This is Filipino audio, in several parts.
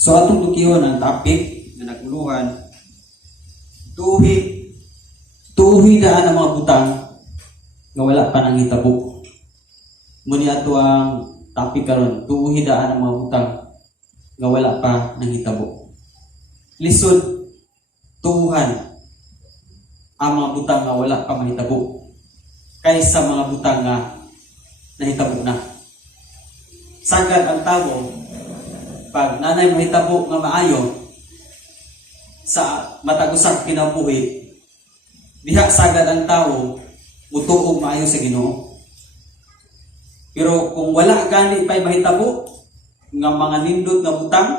So atong tukihon ang topic na naguluhan, tuhi daan ang mga butang nga wala pa nang hitabo. Muni ato ang topic karon, tuhi daan ang mga butang nga wala pa nang hitabo. Lisod, tuhan ang mga butang nga wala pa mahitabo kaysa mga butang nga nahitabo na. Sagad ang tao pag nanay mahitabo nga maayo sa matag-usab kinabuhi, diha sagad ang tao mutuog maayo sa Ginoo. Pero kung wala gani pay mahitabo nga mga nindot nga butang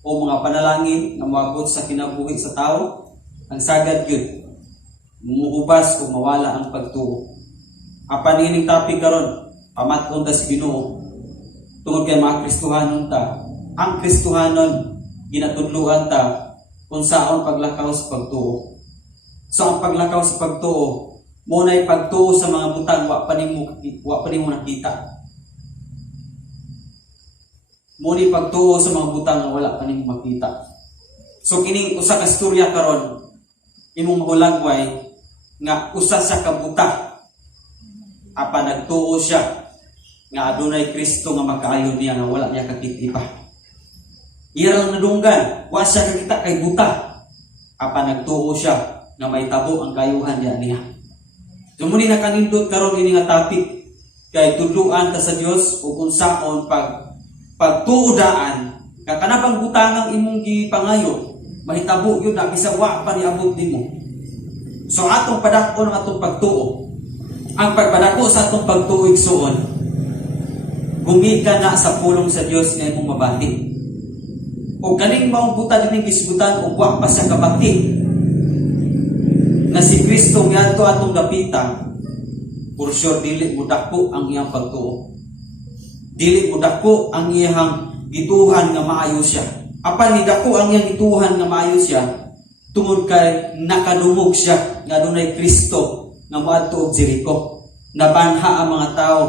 o mga panalangin nga moabot sa kinabuhi sa tao, ang sagad gyud mumuhubas kung mawala ang pagtuo. Apan ining topic karon, pamaton ta sa Ginoo tungod kay mga Kristohanon ta. Ang Kristohanon ginatudluan ta kung saon paglakaw sa pagtuo. So ang paglakaw sa pagtuo mo nay pagtuo sa mga butang wa pa nimo nakita. Mo ni pagtuo sa mga butang nga wala pa nimo makita. So kining usa ka istorya karon imong mahulagway nga usa sa kabuta apan nagtuo siya nga adunay Kristo nga makaayon niya nga wala niya kakiti pa. Iyang nadunggan, wa siya kakita kay buta apan nagtuo siya nga may tabo ang kayuhan niya. Sumuni na kanindot karon ini nga topic kay tudluan ta sa Dios ug unsaon pagtuudaan nga kanabang butangang imong gipangayo mahitabo yun na bisag wa pa niabot nimo. So atong padako ng atong pagtuo, ang pagpadako sa atong pagtuo igsuon, gumikan na sa pulong sa Dios nga imong mabati. O kaning maong buta dining gisgutan og wa pa sa kabati na si Kristo ngadto atong dapitan, for sure dili mo dako ang iyang pagtuo. Dili mo dako ang iyang gituhan nga maayo siya. Apan ni dako ang iyang gituhan nga maayo siya tungod kay nakadungog siya nga adunay Kristo nga moadto og Jericho. Nabanha ang mga tao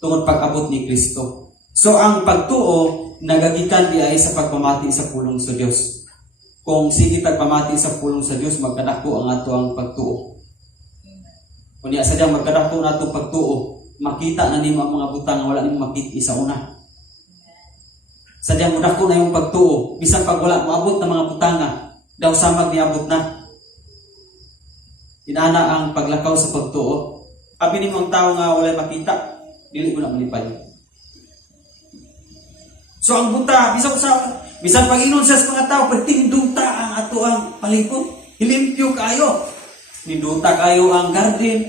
tungod pag-abot ni Kristo. So ang pagtuo nagagikan di ay sa pagpamati sa pulong sa Dios. Kung sige pagpamati sa pulong sa Dios, magkadako ang ato ang pagtuo. Kung niya sadyang magkadako na ato pagtuo, makita na nimo ang mga butang nga wala nimo makita sa una. Sadyang mudako na yung pagtuo, bisan pag wala moabot na mga butanga, daw samag niabot na. Inana ang paglakaw sa pagtuo. Abi nimo ang tao nga wala makita, dili mo na malipay. So ang buta, bisan pag-inon sa mga tao, perting duta ang ato ang palibot. Hilimpyo kayo. Ninduta kayo ang garden,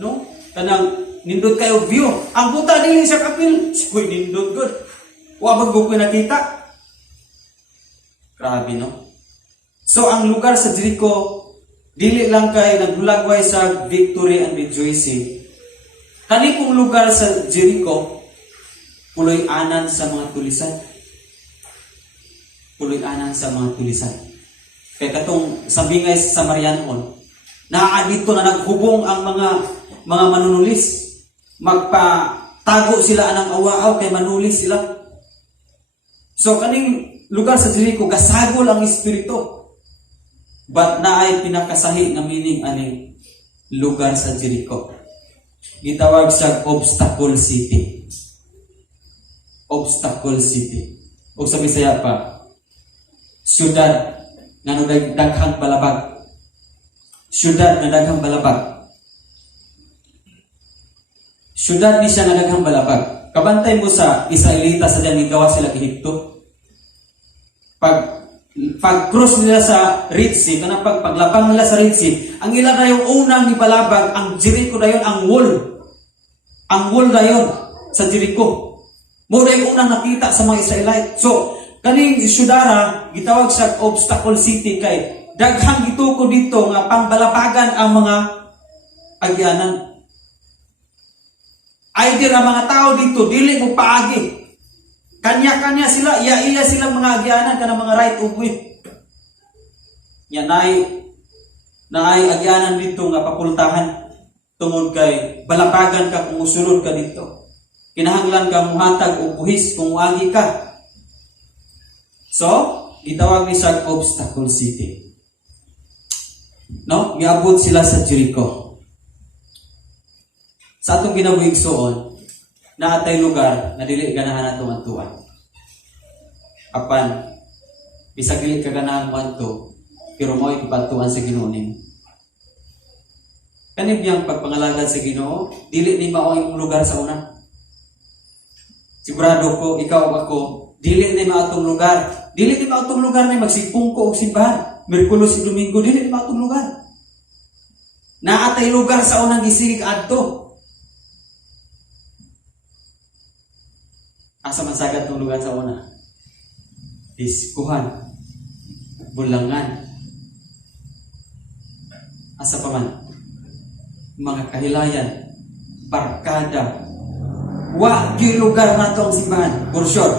no? Kanang nindot kayo view. Ang buta dili siya kapil. Uy, nindot good. Wa bag ko nakita. Grabe, no? So ang lugar sa Jericho, dili lang kay naglagway sa victory and rejoicing. Kani kung lugar sa Jericho, puloy anan sa mga tulisan. Puloy anan sa mga tulisan. Kaya katong sabi nga sa Samarianon, dito na naghubong ang mga manunulis. Magpatago sila ng awaaw kay manulis sila. So kaning lugar sa Jericho, gasagol ang espiritu. But na ay pinakasahi na meaning aning lugar sa Jericho. Gitawag sa obstacle city. Obstacle city. O sa Bisaya pa, syudad nga daghang balabag. Syudad na daghang balabag. Syudad ni siya nga daghang balabag. Kabantay mo sa Israelita sa diyang igawa sila Ehipto. Pag-cross nila sa Red Sea, kanang paglabang nila sa Red Sea, ang ilan na yung unang ni balabag, ang Jericho na yun, ang wall. Ang wall na yun sa Jericho. Muna yung unang nakita sa mga Israelite. So, kaning syudara, gitawag sa obstacle city kay daghang gituko dito nga pangbalabagan ang mga agyanan. Either ang mga tao dito, dili mo paagi. Kanya-kanya sila, iya-iya silang mga agyanan ka ng mga right of way. Yan ay agyanan dito nga papultahan tungod kay balabagan ka kung usulod ka dito. Kinahanglan ka muhatag o buhis kung wagi ka. So, gitawag ni sa obstacle city. No? Miabot sila sa Jericho. Sa atong ginabuigsoon, na atay lugar na dili ganahan atong antuan. Apan, bisag dili ka ganahan mo anto, pero mo ipatuan sa Ginoo nimo. Kanib yang pagpangalagad sa Ginoo, dili ni mao imong lugar sa una. Sigurado ko, ikaw o ako, dili ni mao atong lugar. Dili ni mao atong lugar na magsipong ko og simbahan. Miyerkules ug Domingo, dili ni mao atong lugar. Naatay lugar sa unang gisig adto. Asa man sagad tong lugar sa una? Diskuhan, bulangan. Asa pa man? Mga kahilayan, barkada. Wa gyud lugar nato ang simbahan, for sure.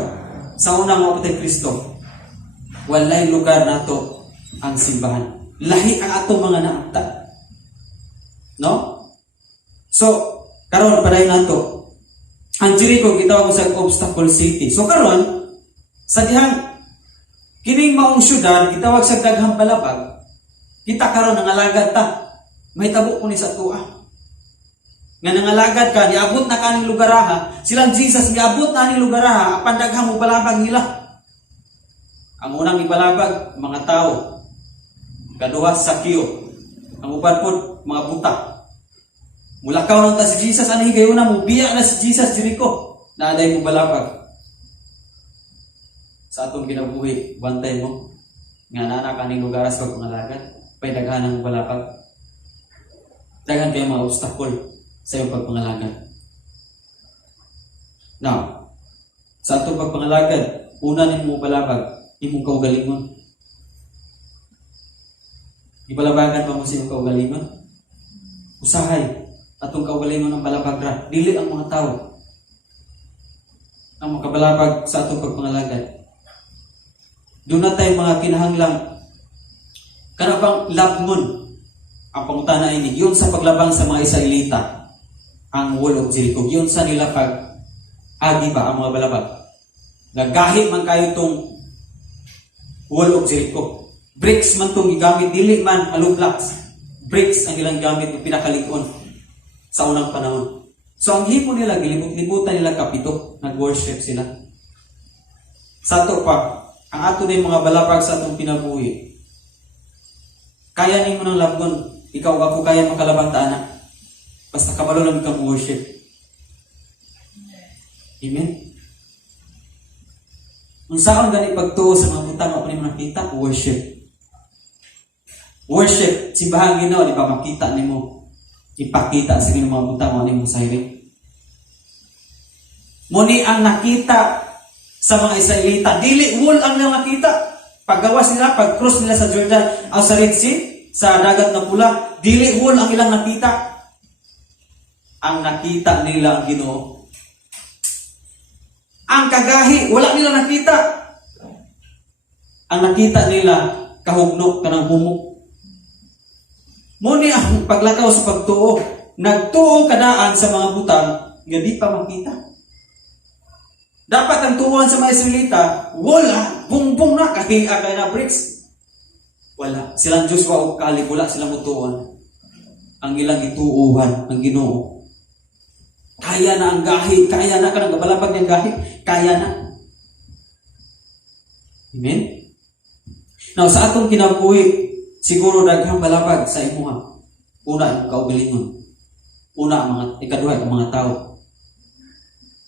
Sa unang mapatay Kristo, walay lugar nato ang simbahan. Lahi ang atong mga naamta. No? So, karon paday nato ang Jericho gitawag sa obstacle city. So karon sa dihang kining maong syudad gitawag sa daghang balabag, kita karon nangalagad ta. May tabo ko ni sa tuwa. Nga nangalagad ka, niabot na kaning lugaraha, silang Jesus niabot na ning lugaraha, apan daghang mo balabag nila. Ang unang ibalabag, mga tao. Kaduha, sakyo. Ang uban po, mga buta. Mulakaw nang ta si Jesus, ano higayon na mo, biya na si Jesus, Jericho. Naaday mo balabag. Sa atong kinabuhi, bantay mo. Nga nana kaning lugar sa pangalagad, pay daghan ang balabag. Daghan kayo mga obstacle sa iyong pagpangalagad. Now, sa atong pagpangalagad, una nimo balabag, imong kaugalingon. Ibalabagan pa mo sa iyong kaugalingon. Usahay, atong kaugalingon ng balabag ra. Dili ang mga tao ang makabalabag sa atong pagpangalagad. Doon na tayo mga kinahanglang kanabang labngon ang pangutana ini. Yun sa paglabang sa mga Israelita, ang wall of Jericho. Yun sa nila pag agi ba ang mga balabag. Nagahit man kayo itong wall of Jericho. Bricks man itong gigamit, dili man hollow blocks. Bricks ang ilang gamit ng pinakalikon sa unang panahon. So ang hipo nila, gilibot-libutan nila kapito, nag-worship sila. Sa ito pa, ang ato na yung mga balabag sa atong pinabuhi, kaya ni mo ng labgon, ikaw ako kaya makalabang taana. Basta kabalo lang kang worship. Amen? Kung saan gani pagtuo sa mga butang ako ni mo nakita, worship. Worship, simbahan Ginoo, di ba makita ni mo, ipakita sa mga butang ako ni mo sa hiring. Muni ang nakita sa mga Israelita, dili wall ang nila nakita. Paggawas nila, pag-cross nila sa Jordan o sa Red Sea, sa dagat na pula, dili wall ang ilang nakita. Ang nakita nila ang Ginoo. Ang kagahi, wala nila nakita. Ang nakita nila, kahugnok, kanang humok. Muni ang paglakaw sa pagtuo. Nagtuo kadaan sa mga butang, nga di pa makita. Dapat ang tuuan sa mga Israelita, wala, bung-bung na, kahiya kaya na bricks. Wala. Silang Joshua o Caleb, wala silang utuan. Ang ilang ituuhan, ang Ginoo. Kaya na ang gahi, kaya na ka nang balabag niyang gahi, kaya na. Amen? Now, sa atong kinabuhi, siguro daghang balabag sa imuha. Una, ang kaugalingon. Una, ang mga ikaduha, ang mga tao.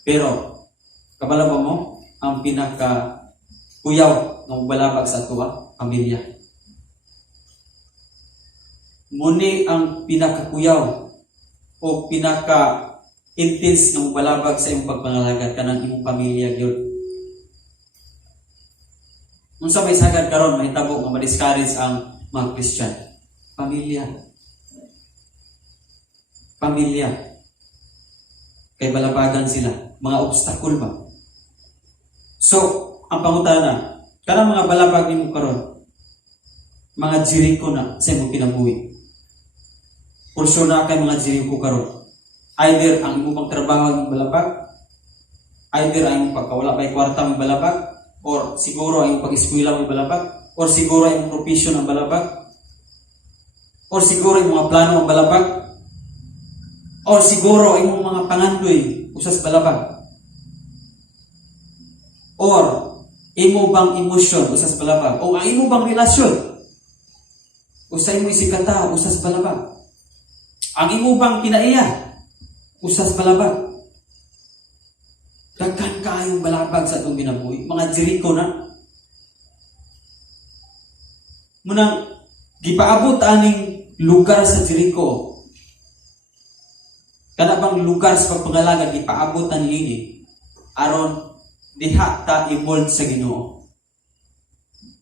Pero, kabalaba mo, ang pinaka-kuyaw ng balabag sa atua, pamilya. Muni ang pinaka-kuyaw o pinaka-intense ng balabag sa iyong pagpangalagad ka ng imong pamilya yun. Kung sa may sagad karon may tabo nga ma-discourage ang mga Christian. Pamilya. Pamilya. Kay balabagan sila. Mga obstacle ba? So, ang pangutana, kanang mga balabag nimo karon, mga Jericho na sa imong kinabuhi. Pursyo na kay mga Jericho karon. Either ang imong pagtrabaho ng balabag, either ang imong pagkawala kay kwarta ng balabag, Or siguro ang pag-eskwela mo balabag? Or siguro ang profession ang balabag? Or siguro yung mga plano ang balabag? Or siguro yung mga pangandoy usas balabag? Or imo bang emosyon usas balabag? O ang imo bang relasyon usay mo isikata usas balabag? Ang imo bang kinaiya usas balabag? Daghan kaayong balabag sa itong ginabuhi. Mga Jericho na. Munang gipaabot aning lugar sa Jericho. Kana bang lugar sa pagpangalaga gipaabot ang ini aron diha ta involved sa Ginoo.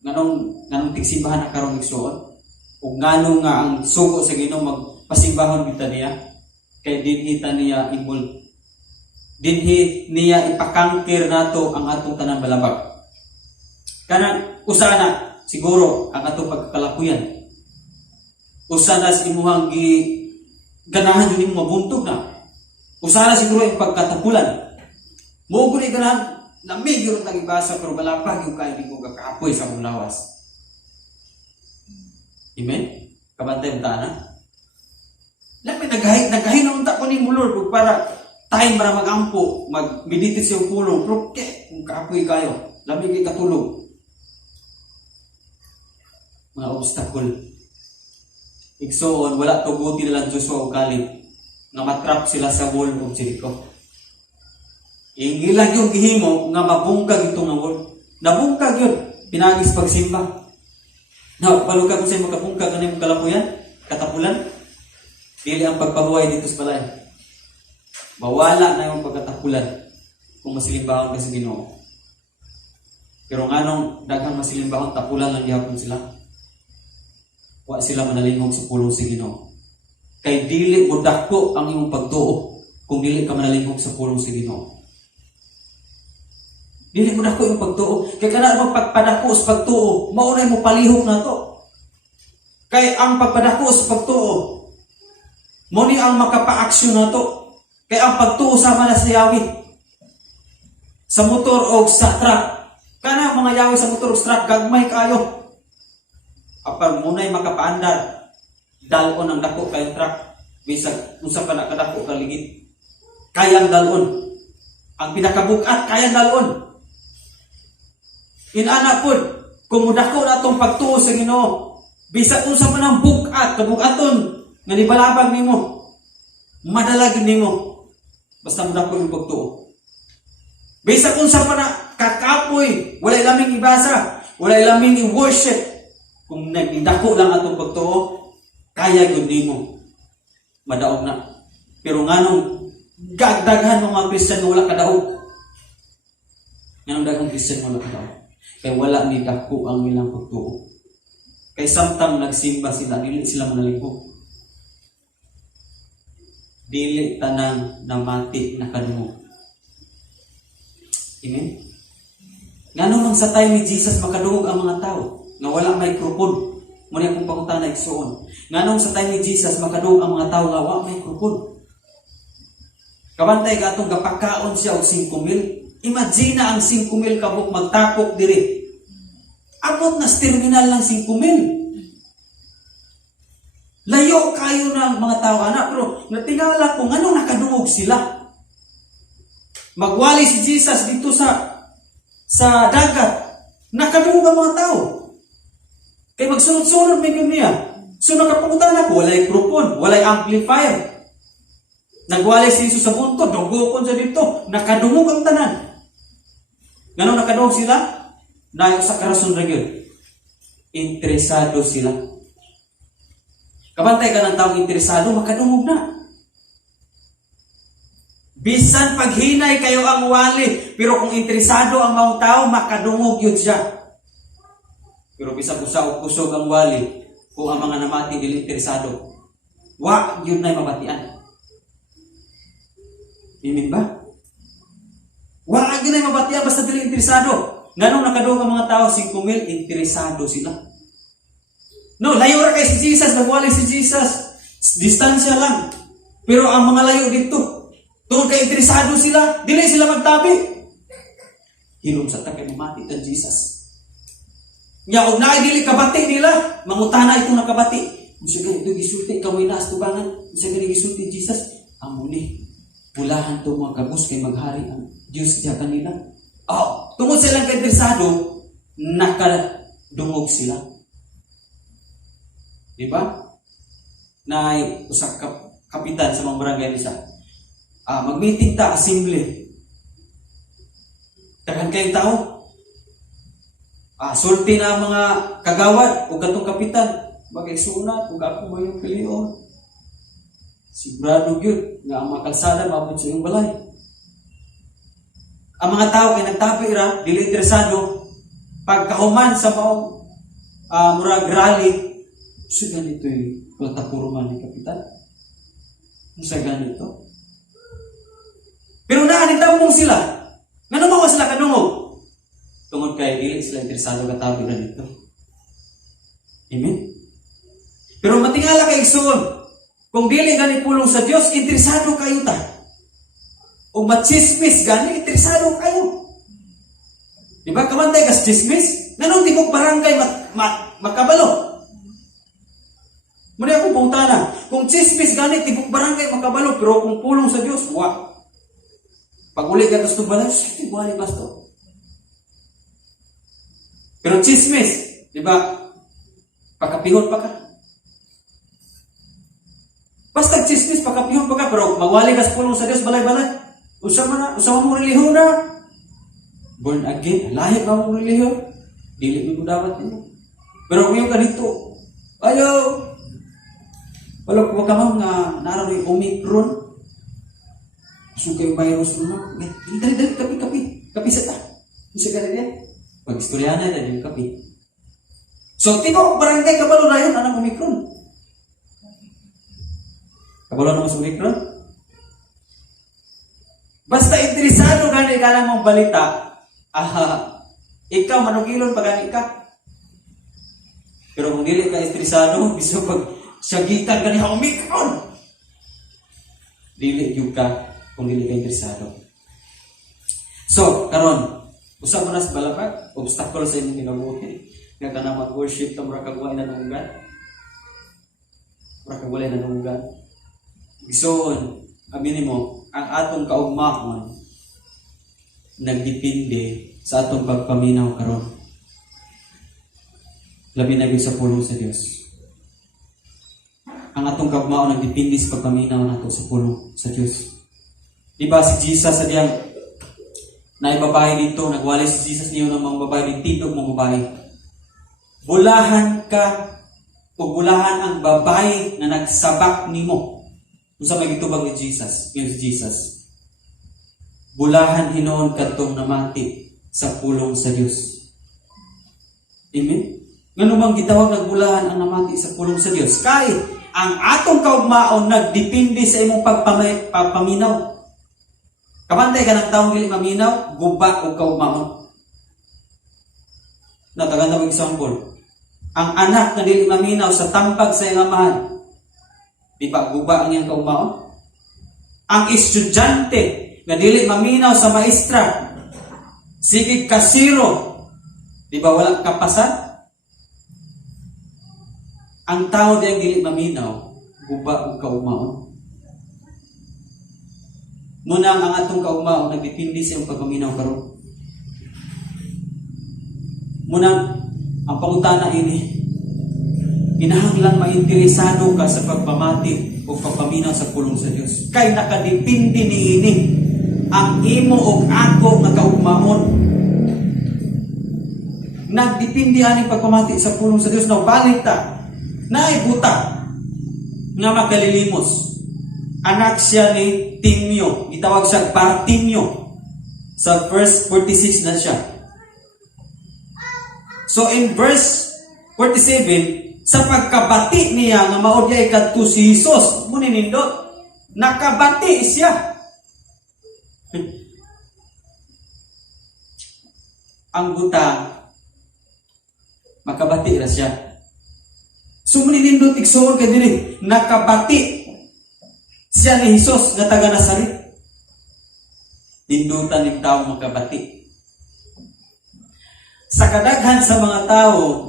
Nganong tigsimbahan na karon igsuon ug nganong nga ang sugo sa Ginoo magpasimbahon kita niya kay dinhi ta niya involved. Dinhi niya ipakangkir nato ang atong tanang balabag. Kanang usana siguro ang atong pagkalapuyan. Usana sa imuhang ganahan yun yung mabuntog na. Usana siguro yung pagkatapulan. Mo guni ganahan lamig yung tagibasa pero balabag yung kayo ko kakapoy sa mong lawas. Amen? Kabantay mo na? Lamig naghahinom ta ko ni mo Lord para time para magampo, mag-meditate sa pulong, pero kung kaapoy kayo, lamig kayo katulog. Mga obstacle. Igsoon, wala tuguti na lang Joshua o Caleb, nga matrap sila sa wall of Jericho. Ilang yung gihimo, nga mabungkag ito nga wall. Nabungkag yun, pinagis pagsimba. Palukag ko sa'yo magkabungkag, ano yung kalapuyan? Katapulan? Dili ang pagpabuhay dito sa balay. Mawala na yung pagkatapulan kung masilimbahan ka sa Ginoo. Pero nganong daghang masilimbahan tapulan lang gyapon sila. Wa sila manalingog sa pulong sa Ginoo. Kay dili mo dako ang imong pagtuo kung dili ka manalingog sa pulong sa Ginoo. Dili mo dako yung pagtuo. Kay kana magpagpadako sa pagtuo, mao na mo palihog na to. Kay ang pagpadako sa pagtuo, mo ni ang makapa-aksyon na to. Kaya ang pagtuo sama na sa yawi. Sa motor o sa truck. Kana mga yawi sa motor o sa truck, gagmay kayo. Apag muna'y makapaandar. Dalon ang dako kayong truck. Bisag, unsa pa nakadako kaligid. Kayang dalon. Ang pinakabukat, kayang dalon. Inana po, kung mudako na itong pagtuo sa Ginoo, bisag unsa pa ng bukat, kabukaton, nga nibalabag nimo. Madalag nimo. Basta mo dako yung pagtuo. Bisa kung sa pa na kakapoy, walay laming ibasa, walay laming i-worship. Kung nagdako lang atong pagtuo, kaya yun di mo. Madaog na. Pero nganong gagdaghan ng mga Christian wala kadahog. Nganong daghang Christian wala kadahog. Kaya wala ni dako ang ilang pagtuo. Kaya samtang nagsimba sila, dili sila manalingkog. Dili tanang namati na kadungog. Amen? Ngano man sa time ni Jesus makadungog ang mga tao nga wala microphone. Muna akong pangutana igsuon. Ngano sa time ni Jesus makadungog ang mga tao nga wala microphone. Kabantay ka atong gapakaon siya og 5,000. Imagine ang 5,000 kabuk magtapok diri. Abot na sa terminal lang 5,000. Layo kayo ng mga tao, anak, pero natingala ko ano nakadungog sila. Magwali si Jesus dito sa dagat. Nakadungog ang mga tao. Kaya magsunod-sunod may niya. So nakapungutan ako, walay microphone, walay amplifier. Nagwali si Jesus sa bunto, dugokon sa dito, nakadungog ang tanan. Ganun nakadungog sila? Nayo sa karason ra gyud. Interesado sila. Kabantay ka ng taong interesado, makadungog na. Bisan paghinay kayo ang wali, pero kung interesado ang mga tao, makadungog yun siya. Pero bisan kusog ang wali, kung ang mga namati dili interesado, wa yun na'y mabatian. Amen ba? Wa yun na'y mabatian, basta dili interesado. Ganong nakadungog ang mga tao, 5,000, interesado sila. No, layo ra kay si Jesus, nagwali si Jesus. Distansya lang. Pero ang mga layo dito, tungkol kay interesado sila, dili sila magtabi. hilom sa takay mamati kan Jesus. Nya og naay dili kabati nila, mangutana itong nakabati. Usa gani ito gisulti kaway na astubangan, usa gani gisulti Jesus, amo ni bulahan to mga kabus kay maghari ang Dios diya kanila. Oh, tungod silang kainteresado, nakadungog sila. Di ba? Na usa kapitan sa mga barangay isa. Mag-meeting ta, assembly. Tagan kayong tao. Sulti na ang mga kagawad o katong kapitan. Mag-exuna kung ako mo yung pilion. Sigurado yun nga ang mga kalsada maabot sa iyong balay. Ang mga tao kay nagtapi ra, dili interesado. Pagkahuman sa maong murag rally, so ganito yung plataporma ni kapitan. So ganito. Pero naanitambong sila. Nga naman sila kadungog. Tungod kay dili sila interesado katabi ra dito. Amen? Pero matingala kay igsoon, kung dili gani pulong sa Dios, interesado kayo ta. O machismis gani, interesado kayo. Di ba? Kamantay kas chismis? Ganun tibok barangay makabalo. Muna akong pangutana, kung chismis gani, tibok barangay makabalo, pero kung pulong sa Dios, wa. Pag uli ka gusto balay, sige, buhali basto. Pero chismis, di ba? Pagkapihon pa ka. Basta chismis, pagkapihon pa ka, pero magwali ka sa pulong sa Dios, balay-balay. Usama mo relihiyon na. Born again, lahit ba mo relihiyon? Dili mo dapat yun. Pero kung yung ganito, ayaw. Wala ko ka ma'am nga naroon yung Omicron. So kayo virus mo ma'am. Dali, kapi sa ta. Isa ka na yan. Pag-istorya na yan yung kapi. So, tibo, barangay kabalo na yun, anong Omicron? Kabalo naman sa Omicron? Basta interesado gani ka lang mong balita, ikaw manugilon pa gani ka. Pero kung dili ka interesado, biso pag syagitan gani ha Omicron, dili yung ka kung dili ka interesado. So, karon, usap mo na sa balapag, obstacle sa inyong kinabuhi. Nga ka na mag-worship ta mura kagway na nungan. Mura kagway na nungan. Isoon, aminin mo, ang atong kaugmaon nagdepende sa atong pagpaminaw karon. Labi na sa pulong sa Dios. Ang atong kaugmaon nagdepende sa pagpaminaw nato sa pulong sa Dios. Diba si Jesus sa diyang naibabae dito, nagwali si Jesus niyo ng mga babae dito, mga babae. Bulahan ka o bulahan ang babae na nagsabak nimo. Kung sa magitubag ni Jesus, yung si Jesus. Bulahan hinoon katong namati sa pulong sa Dios. Amen? Ngano bang gitawag nagbulahan ang namati sa pulong sa Dios? Kay ang atong kaugmaon nagdepende sa imong pagpaminaw. Kapantay ka ng taong dili maminaw, guba o kaugmaon. Nakaganda mo example. Ang anak na dili maminaw sa tampag sa iyang amahan, di ba guba ang iyang kaugmaon? Ang estudyante na dili maminaw sa maestra, sige kasiro, di ba wala kapasan? Ang tao diyang dili maminaw, guba o kaugmaon. Muna ang atong kaugmaon nagdepende sa iyong pagpaminaw karon. Muna ang pangutana ini, kinahanglan mainteresado ka sa pagpamati o pagpaminaw sa pulong sa Dios. Kay nakadepende niini ang imo og ako nga kaugmaon. Nagdepende ani pagpamati sa pulong sa Dios na balik ta. Naay buta nga magkalilimos. Anak siya ni Timyo, itawag siya Bartimyo. Sa verse 46 na siya. So in verse 47, sa pagkabati niya nga maod niya ikadto si Jesus, muni nindot, nakabati siya. Ang buta, makabati ra siya. So muni nindot igsoon kay diri, nakabati siya ni Jesus nga taga Nazaret. Nindutan ning tawo makabati. sa kadaghan sa mga tao,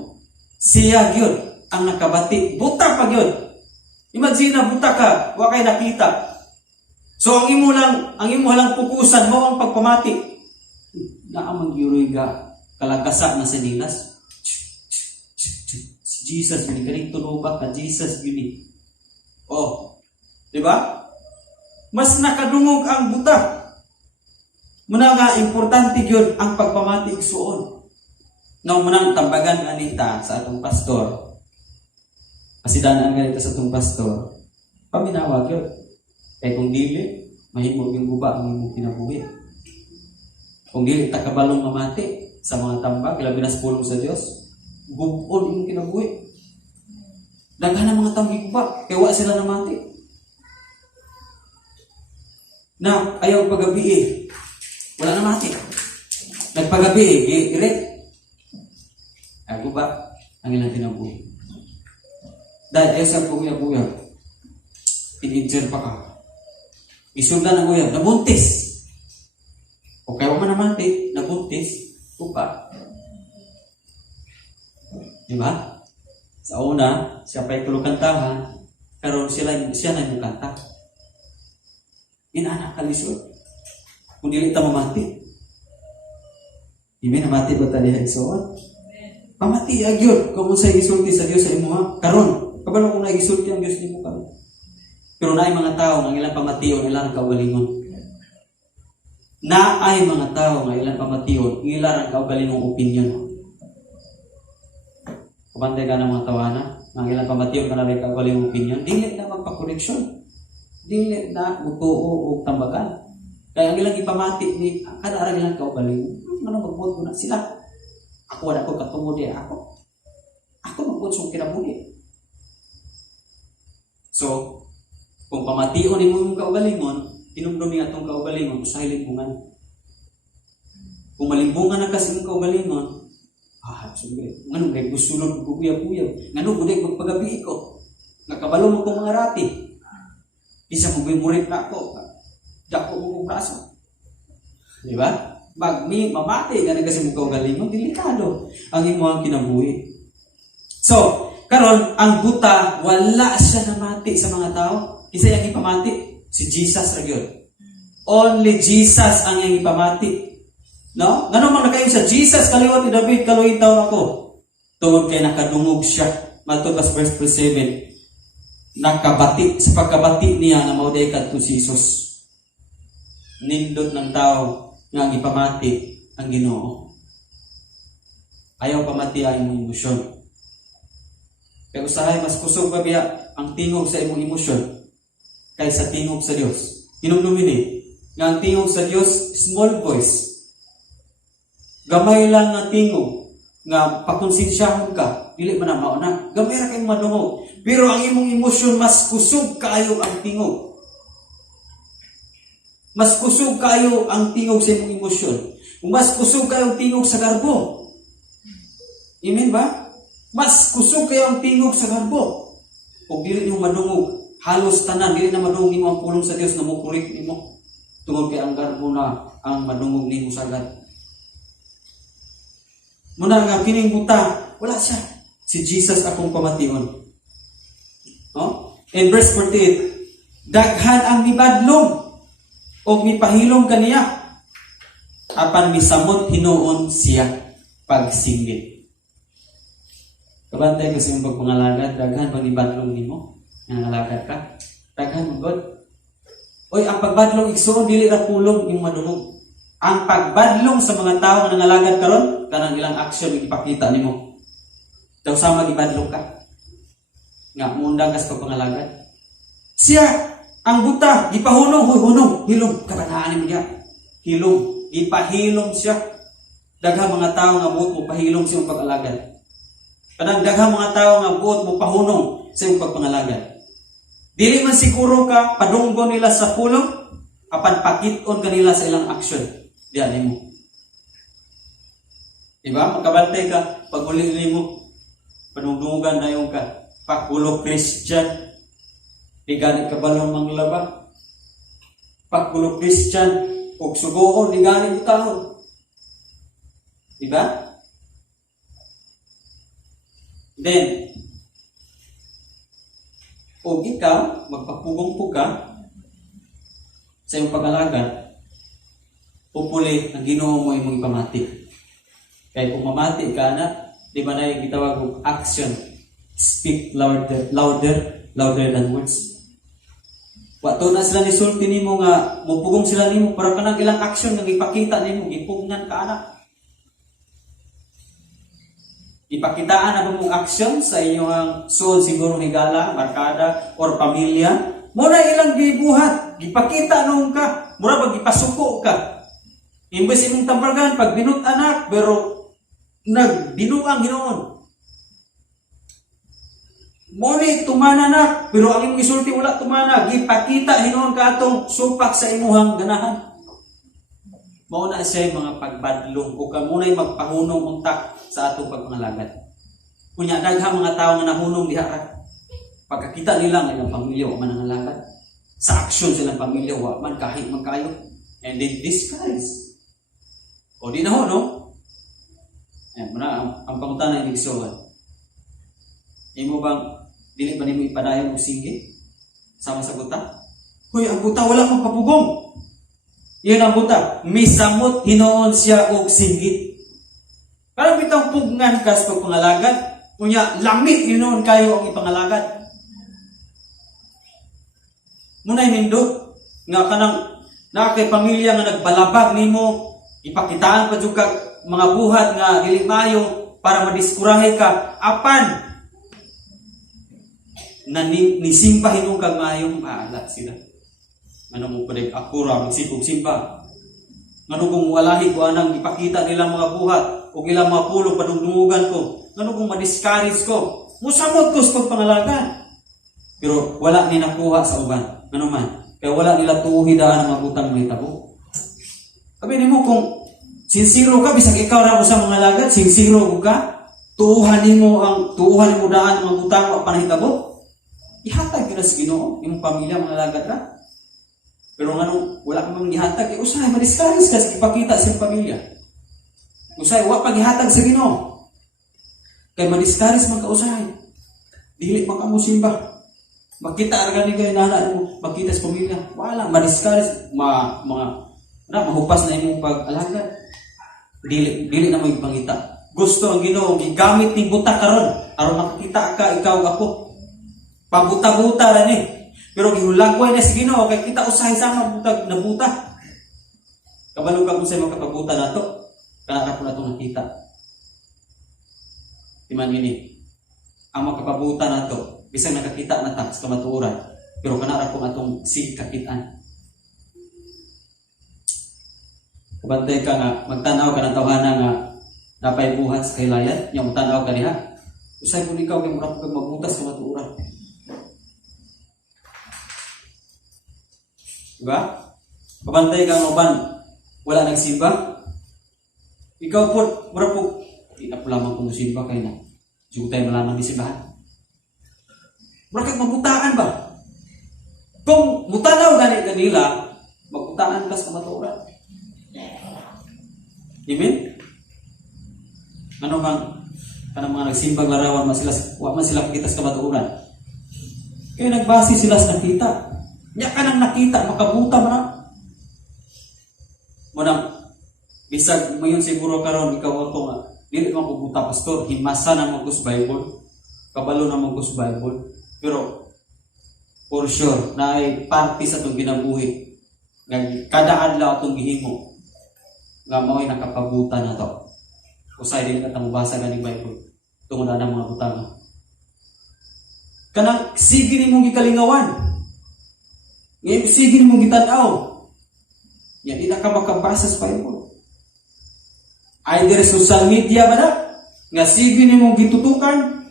siya gyud ang nakabati. Buta pa gyud. Imagine na buta ka, wa kay nakita. So ang imo lang pukusan mo ang pagpamati. Naamang yuroy ga kalagasa na sinilas. Si Jesus yun, kaning tunuba ka, Jesus yun. Oh, di ba? Mas nakadungog ang buta. Muna nga, importante yun ang pagpamati igsuon. Nung munang tambagan anita sa atong pastor, pasidanaan nga ito sa atong pastor, paminawag yun. Kaya kung dili, mahimog yung guba ang imong kinabuhi. Kung dili, takabalong mamati sa mga tambag, labi na sa pulong sa Diyos, gubon imong kinabuhi. Daghan ang mga tambag guba, kaya wa sila namati. Na ayaw pagabi wala namati. Nagpagabi irit. Ako ba ang ilang kinabuhi? Dahil ayaw sa pugya-pugya, teenager pa ka. Isundan ang uyab, nabuntis. O kaya man namati, nabuntis, upa. Diba? Sa una, siya pa'y kulukantahan, pero siya na yung kanta. Inaanak kalisod. Kung dili ta mamati. Hindi namati ba tali hagsoon? Pamati agyod. Kung sa isulti sa Diyos sa imo ha. Karon, kabalo kung naisulti ang Diyos nimo karon. Pero naay mga tao nga ilang pamation, ilang kaugalingon. Naay mga tao nga ilang pamation, ilang kaugalingong opinion. Kapantay ka ng mga tawana, nga ilang pamation ka na rin kaugalingong opinion, dili na magpa-correction. Dili na mutuo o tambagan. Kaya ang ilang ipamati ni kada ara ilang kaugaling. Ano magbuot ko na sila? Ako wala ko katungod di ako. Ako magbuot sa kinabuhi. So, kung pamation ni mo yung kaugalingon, tinumdumi atong kaugalingon, usahay limbungan. Kung malimbungan na kasi yung kaugalingon, sabi, ngano kay gusulod ko kuya-kuya. Ngano ko day magpagabi ko. Nakabalo mo kong mga rati. Isa mo bimurit na ako. Dako mo kong braso. Di ba? Mamati nga kasi mo kaugalingon, delikado ang imo ang kinabuhi. So, karon ang buta, wala siya namati sa mga tao. Isa yung ipamati, si Jesus ra gyud. Only Jesus ang yung ipamati. No? Ngano man nakayo sa Jesus kaliwat ni David kaluoy taon ako. Tungod kay nakadungog siya. Matod pas verse 7. Nakabati sa pagkabati niya na mauday kadto si Jesus. Nindot ng tao nga ipamati ang Ginoo. Ayaw pamati ang imong emosyon. Kaya usahay mas kusog pa biya ang tingog sa imong emosyon kaysa tingog sa Dios. Hinumdumi nga ang tingog sa Dios small voice. Gamay lang nga tingog nga pakonsensyahon ka, dili man na mauna. Gamay ra kayong madungog. Pero ang imong emosyon mas kusog kaayo ang tingog. Mas kusog kayo ang tingog sa imong emosyon. Mas kusog kayo ang tingog sa garbo. Amen ba? Mas kusog kayo ang tingog sa garbo. O dili niyo madungog, halos tanan, dili na madungog nimo ang pulong sa Dios na mukurik nimo. Tungod kay ang garbo na ang madungog nimo sagad. Muna nga kining buta, wala siya. Si Jesus akong pamation. No? In verse 48, daghan ang mibadlong o mipahilom kaniya apan misamot hinuon siya pagsingit. Kabantay ko sa iyong pagpangalagad, daghan pang ibadlong nimo nga nalagad ka. Daghan mo God. Oy, ang pagbadlong igsuon dili ra pulong yung madungog. Ang pagbadlong sa mga tao nga nangalagad karon kanang ilang action ipakita nimo. Daw sama gibadlong ka. Nga mundang kas pagpangalagad. Siya ang buta, ipahulong, hunong, hilom, katanaan mo niya. Hilom, ipahilom siya. Daghang mga tao nga buot mo pahilom sa iyong pag-alagad. Kanang daghang mga tao nga buot mo pahunong sa iyong pagpangalagad. Dili man siguro ka, padunggo nila sa pulong, apan pakiton kanila sa ilang action. Diyan mo. Diba? Magkabantay ka, pag-uli mo, panungdungan na yung ka, pakulo Christian, di ganit ka balong manglaba. Pagkulo Christian, ug sugoon, di ganit ka. Diba? Then, o ikaw, magpapugong po ka sa iyong pag-alagad, pupuli ang Ginoo mo imong ipamati. Kaya kung mamati ka na, di ba na yung gitawag ng action, speak louder than words. Wato na sila ni sulti nimo nga, mupugong sila nimo, para ka ng ilang action nga ipakita nimo, ipugnan ka anak. Ipakitaan na mong action sa inyong soul siguro higala, barkada, or pamilya. Muna ilang gibuhat, ipakita nung ka, mura pag ipasuko ka. Imbes imong tambagan, pag binut anak, pero nagbinuang Ginoon. Muni tumana na, pero ang imong isulti wala tumana, gipakita Ginoon ka atong supak sa imuhang ganahan. Mauna siya mga pagbadlong, o ka muna'y magpahunong untak sa atong pagpangalagad. Kunya, daghang mga tao nga nahunong diha ka. Pagkakita nila ng ilang pamilya o manangalagad, sa aksyon silang pamilya, wa man kahit magkayo. And they disguise. O di na ho, no? Ayan, muna, ang pangutana yung nagsuwan. Imo bang, dili ba nimo ipadayon o sige? Sama sa buta? Huy, ang buta wala kong papugong. Yun ang buta. Misamot hinoon siya og singgit. Parang bitang pugnan ka sa pagpangalagad. Kunya, lamit hinoon kayo ang ipangalagad. Muna'y nindot. Nga kanang nakakay pamilya nga nagbalabag nimo. Ipakitaan pa juga mga buhat nga dili mayo para madiskurahe ka. Apan na nisimpa hinong kag maayong maala sila. Ano mo pwede akura, magsipog simba. Ano kung walahi ko anang ipakita nilang mga buhat o ilang mga pulo padugdungugan ko. Ano kung madiscourage ko. Musamot ko sa pagpangalagan. Pero wala ni nakuha sa uban. Ano man. Kaya wala nila tuuhidaan ang mga butang may tabo. Sabi ni mo kung sincero ka, bisag ikaw ra mo sa mga lagad, sincero ka, tuuhan mo daan ang mga butang o panahitabo. Ihatag yun sa Ginoo, yung pamilya, mga lagad ka. Pero nga nung wala ka mang ihatag, usay, madiscourage ka sa ipakita sa pamilya. Usay, wala pag ihatag sa Ginoo. Kaya madiscourage man ka usay. Dili man ka mo simba. Makita argani kayo nana mo, makita sa pamilya. Wala, madiscourage, mahupas na imong pag-alagad. Dili na mo ipangita. Gusto ang Ginoo, gigamit ning buta karon aron makakita ka, ikaw ako. Pabuta-buta ra ni. Pero gihulagway na si Ginoo kay kita usahay sama butag na buta. Kabalo ka kung sa makapabuta nato, kana ra po nato nakita. Timan ini. Ang makapabuta nato, bisag nakakita na ta sa kamatuoran, pero kana ra po atong sigkakitaan. Kabantay ka nga, magtanaw ka ng tawhana nga napay buhat sa kailayan, yung magtanaw ka niya. Usay po ikaw kay murang magbutas sa matuoran. Diba? Kabantay kang uban, wala nagsimba. Ikaw po, mura po, hindi na po lamang kung simba kayo na. Sigo tayo malamang di simbahan. Mura kang mabutaan ba? Kung mutanaw gani kanila, magbutaan ka sa kamaturan. Amen? Ano bang, kanang mga nagsimbang larawan, wala man sila kita sa kamaturan. Kaya nagbase sila sa nakita. Nya ka nang nakita, makabuta mo na. Manang, bisag mayon siguro karon ikaw ako nga, dili man ko buta pastor, himasa na mag-us Bible, kabalo na mag-us Bible. Pero, for sure, na ay parte sa itong ginabuhi. Kada adlaw itong gihimo, nga mao'y nakapabuta na to. Usay din katang basa ganing Bible, tungod na mga butang. Kanang, sige ni mong gikalingawan. Ngayon, sige mong gitanaw. Yan, di na ka makabasa sa Bible. Either social media ba na? Nga sige ni mong gitutukan,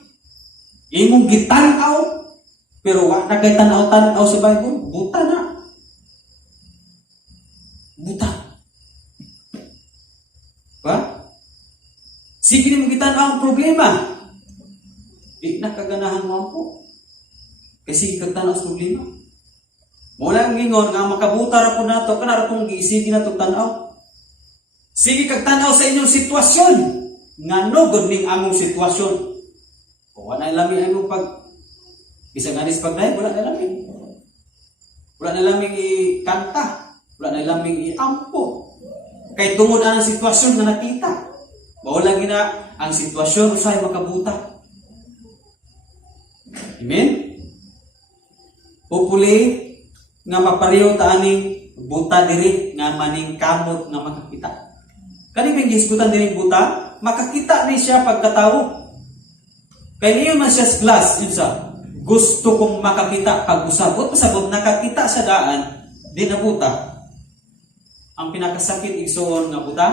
imong gitanaw, pero wala na kay tanaw-tanaw sa Bible, buta na. Buta. Ba? Sige ni mong gitanaw ang problema. Di na kaganahan mo po. Kasi kagtanaw sa problema. Mula ang ingon nga makabuta ra po nato, kana ra pong giisigi nato tanaw. Sige kag tanaw sa inyong sitwasyon. Ngano gud ning among sitwasyon? O wala na lamig ano pag bisag anis pagdayon, wala na lamig. Wala na lamig ikanta, wala na lamig iampo. Kay tungod ang sitwasyon na nakita. Mawala gina ang sitwasyon usay makabuta. Amen. Hopefully nga mapareho ta aning buta diri nga maning kamot nga makakita. Kani bing gisgutan diri buta, makakita ni siya pagkatawo. Kay niyo man siya glass insa. Gusto kong makakita pag usabot pasabot nakakita sa daan di na buta. Ang pinakasakit igsoon nga buta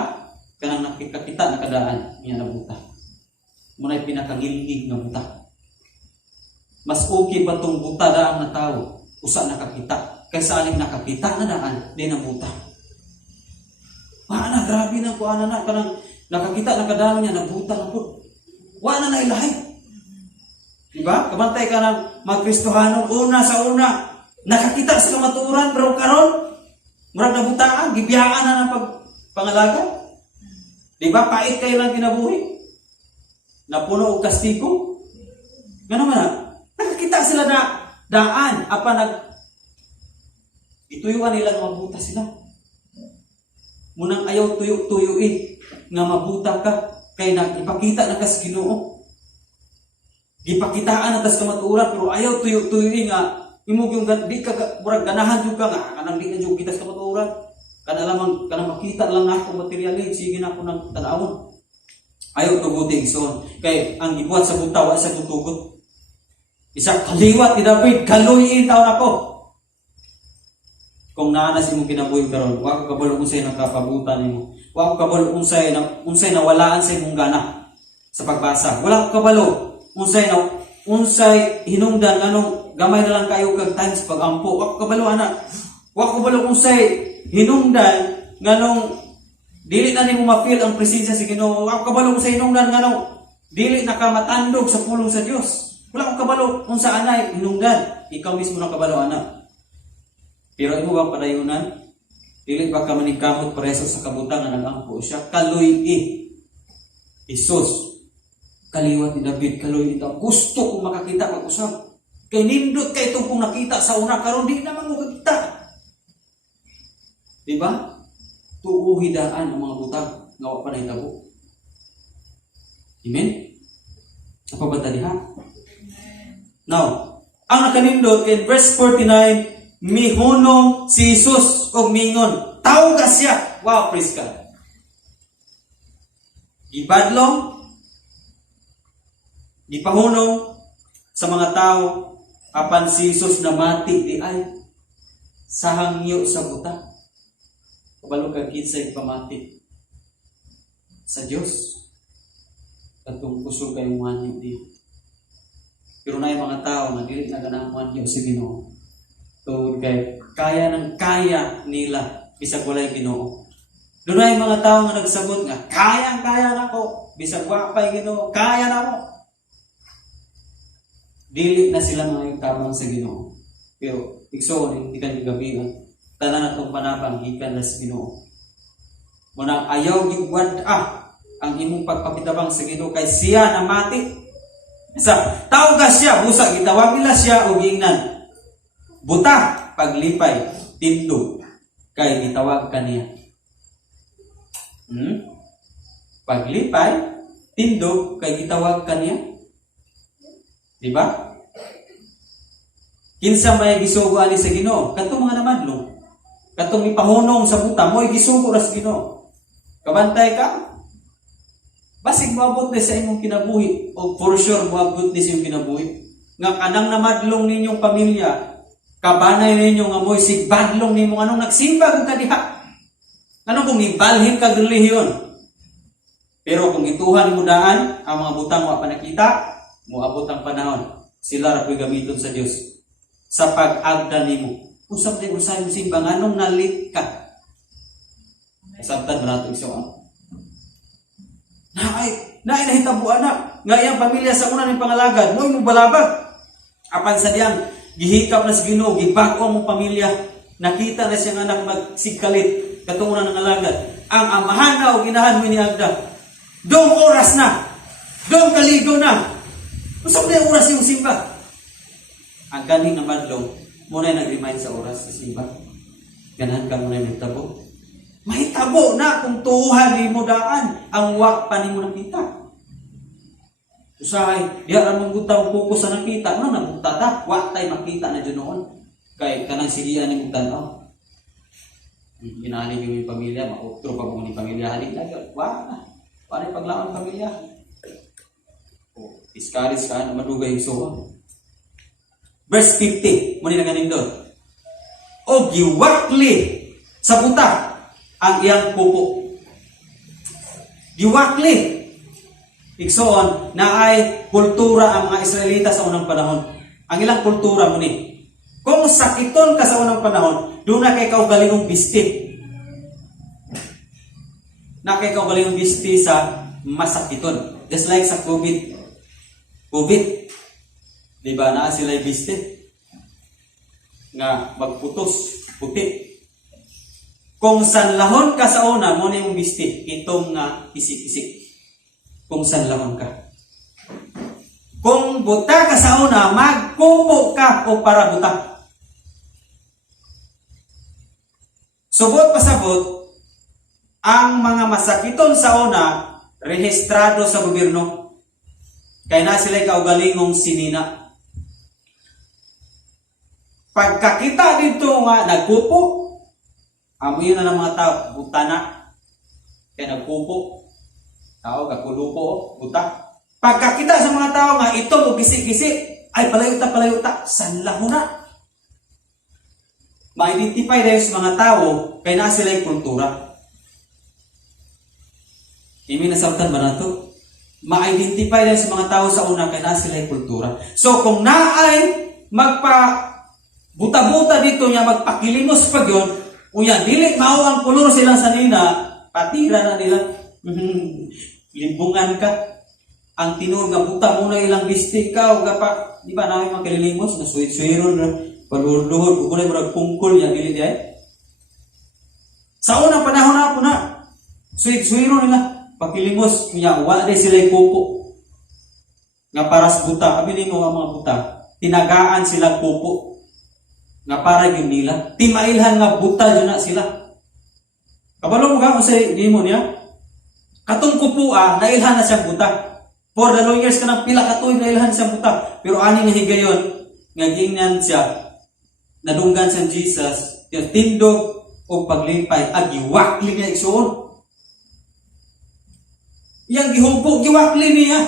kanang nakikita nakadaan niya na buta. Muna'y pinakangilgig nga buta. Mas okay ba tong buta daan na tao usa nakakita kaysa aning nakakita na daan di na buta. Na grabe na ko ana na kanang nakakita nakadaan niya na buta na pud. Wa na nailahay. Diba? Kamantay ka ng magkristohanong una sa una. Nakakita sa kamaturan, pero karon murag na butaan, gibiyaan na ng pangalaga. Diba? Pait kayo lang kinabuhi. Napuno og kastigo. Gano'n man. Nakakita sila na daan. Apa ituyuan nila nga mabuta sila. Munang ayaw tuyo-tuyoin nga mabuta ka. Kay ipakita na kas Ginoo. Gipakitaan atas kamaturan pero ayaw tuyo-tuyoin nga imong yung di ka murag ganahan jud ka nga kanang di na jud kita sa kamaturan kana lamang kanang makita lang nako materially sige na ako nang tanawon ayaw tuguti igsoon kay ang gibuhat sa buta wa sa tutugot isa kaliwat ni David kaluyin taon ako kung naa na si imong kinabuhi karon wa ko kabalo unsay nakapabutan nimo wa ko kabalo unsay nawalaan sa imong gana sa pagbasa wala ko kabalo unsay hinungdan anong gamay na lang kayo kag times pagampo wa ko kabalo ana wa ko kabalo unsay hinungdan nganong dili na nimo ma-feel ang presensya sa Ginoo wa ko kabalo unsay hinungdan nganong dili na ka matandog sa pulong sa Dios wala ko kabalo unsa anay hinungdan ikaw mismo na kabalo ana pero imo ba padayunan dili ba ka maningkamot pareso sa kabutang nga nagampo siya kaluy Isus kaliwat ni David, kaluy ito. Gusto kong makakita mag-usap. Kay nindot ka itong kung nakita sa una, karon di naman mo kakita. Diba? Tuuhidaan ang mga butang. Ngawa pa na itabo. Amen? Apa ba taliha? Now, ang nakanindot in verse 49, mihunong si Jesus o mingon. Tao ka siya. Wow, praise God. Ibadlong, gipahunong sa mga tao apan si Jesus na mati di ay sa hangyo sa buta. Kabalo ka kinsay pamati sa Dios. Katong kusog kayong manyo di. Pero na yung mga tao na dili na ganang manyo si Ginoo. Tungod kay kaya ng kaya nila bisag walay Ginoo. Doon na yung mga tao nga nagsagot nga kaya na ko bisag wa pay Ginoo kaya na mo. Dili na sila mga tabang sa Ginoo. Pero igsoon, hindi ka gabihan. Tanan na itong panapang, gikan na sa Ginoo. Muna ayaw gigwad ang imong pagpapitabang sa Ginoo kay siya na mati. Sa tao ka siya, busa, gitawag nila siya o giingnan. Buta, paglipay, tindog, kay gitawag ka niya. Paglipay, tindog, kay gitawag ka niya. Diba? Kinsa may gisugo ani sa Ginoo? Katong mga namadlong. Katong ipahunong sa buta mo gisugo ra sa Ginoo. Kabantay ka? Basig moabot ni sa imong kinabuhi o for sure moabot ni sa imong kinabuhi. Nga kanang namadlong ninyong pamilya, kabanay ninyo nga moy sigbadlong nimo anong nagsimba kung kadiha. Ano kung ibalhin kag relihiyon? Pero kung ituhan mo daan ang mga butang wa pa nakita, moabot ang panahon, sila ra ko'y gamiton sa Dios sa pag-agda nimo. Usab day usay mo simba nganong nalit ka. Sabtan ra to iso. Naay nahitabo anak, nga iyang pamilya sa una ning pangalagad, moy mo balabag. Apan sa diyang gihikap na sa Ginoo, gibag-o mo pamilya, nakita na siyang anak magsigkalit katong una ng alagad. Ang amahan na o ginahan mo ni agda. Dong oras na. Dong kaligo na. Usap na yung oras yung simba. Ang galing na madlong, muna nag-remind sa oras sa simba. Ganahan ka muna nagtabo. Mahitabo na kung tuhan ni mo daan, ang wak pa ni mo nakita. Usahay, diya ramang butaw puko sa nakita, no, nabukta ta, wak tay makita na dyan noon. Kaya kanang silihan ni mong tanaw. Ginali yung pamilya, mautro pa mo ni pamilya, halik lagi, wak na. Paano paglawan pamilya? Iskaris ka, madugay yung suwa. Verse 50, muna na ganin doon. O giwakli sa buta ang iyang pupo. Giwakli. Igsoon na ay kultura ang mga Israelita sa unang panahon. Ang ilang kultura mo ni. Kung sakiton ka sa unang panahon, doon na kay kaugalingong bisti. Na kay kaugalingong bisti sa masakiton. Just like sa COVID. Di ba na sila biste? Nga magputos, puti. Kung sanlahon ka sa una, mo na yung biste, itong nga isik-isik. Kung sanlahon ka. Kung buta ka sa una, magpupo ka o para buta. Subot pasabot, ang mga masakiton sa una, rehistrado sa gobyerno. Kaya na sila'y kaugalingong sinina. Pagkakita dito nga nagpupo, amoy na ng mga tao, buta na. Kaya nagpupo, tao, kakulupo, buta. Pagkakita sa mga tao nga ito, gisi-gisi, ay palayuta, sanla mo na. Ma-identify dahil sa mga tao, kaya na sila'y kultura. Hindi nasabtan ba na ito? Ma-identify dahil sa mga tao sa una, kaya na sila'y kultura. So, kung naay buta-buta dito niya, magpakilimos pag yun, uyan, dili mao ang kulor silang sanina, patira na nila. Limbungan ka. Ang tinuod nga buta muna ilang bistik ka, o pa, di ba namin makililimos, na suwit-suwiron, paluhod-luhod, kukulay mo nagpungkol, yan, dili di ay. Sa unang panahon na po na, suwit-suwiron nila, pakilimos, niya, wala din sila pupo. Nga para sa buta, kami mo ang mga buta, tinagaan sila pupo. Nga para yun nila, timailhan nga buta yun na sila. Kabalo mo ka kung sa mo niya, katong kupua, nailhan na siyang buta. For the long years ka ng pila katuig, nailhan siyang buta. Pero ani nga higayon, nga gingnan siya, nadunggan siyang Jesus, yung tindog o paglipay, agiwakli niya igsoon. Yang gihubog, giwakli niya.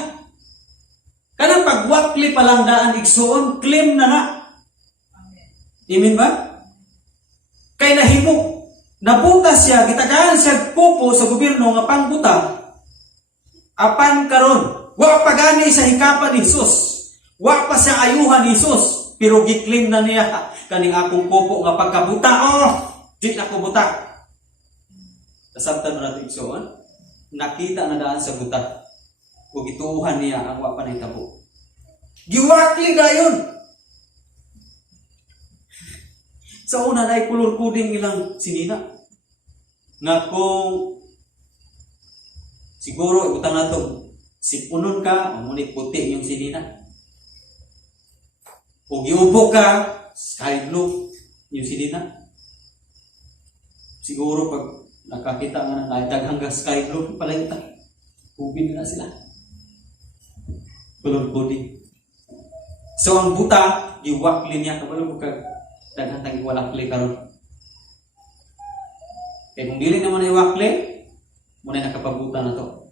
Kanang pagwakli palang daan igsoon, claim na na. Amen ba? Kay nahimo, nabuta siya, gitagaan siya pupo sa gobyerno nga pangbuta. Apan karon, wa pa gani sa hikapan ni Jesus. Wa pa siya ayuhan ni Jesus. Pero giklim na niya, kaning akong pupo nga pagkabuta, di na ko buta. Kasabtan mo natin igsoon, nakita na daan sa buta. O gituuhan niya ang wa pa nahitabo. Giwakli dayon. Sa una na kulor kuding ilang sinina. Nga kung siguro ibutang nato sipunon ka, amunit puti yung sinina. O giubo ka, sky blue yung sinina. Siguro pag nakakita nga ng naitag hanggang sky blue, palayuta. Ubin na sila. Color coding. So ang buta, giwakli niya. Kabalo mo kag daghang iwalakli karon. Kaya kung dili naman iwakli, muna nakapabuta na to.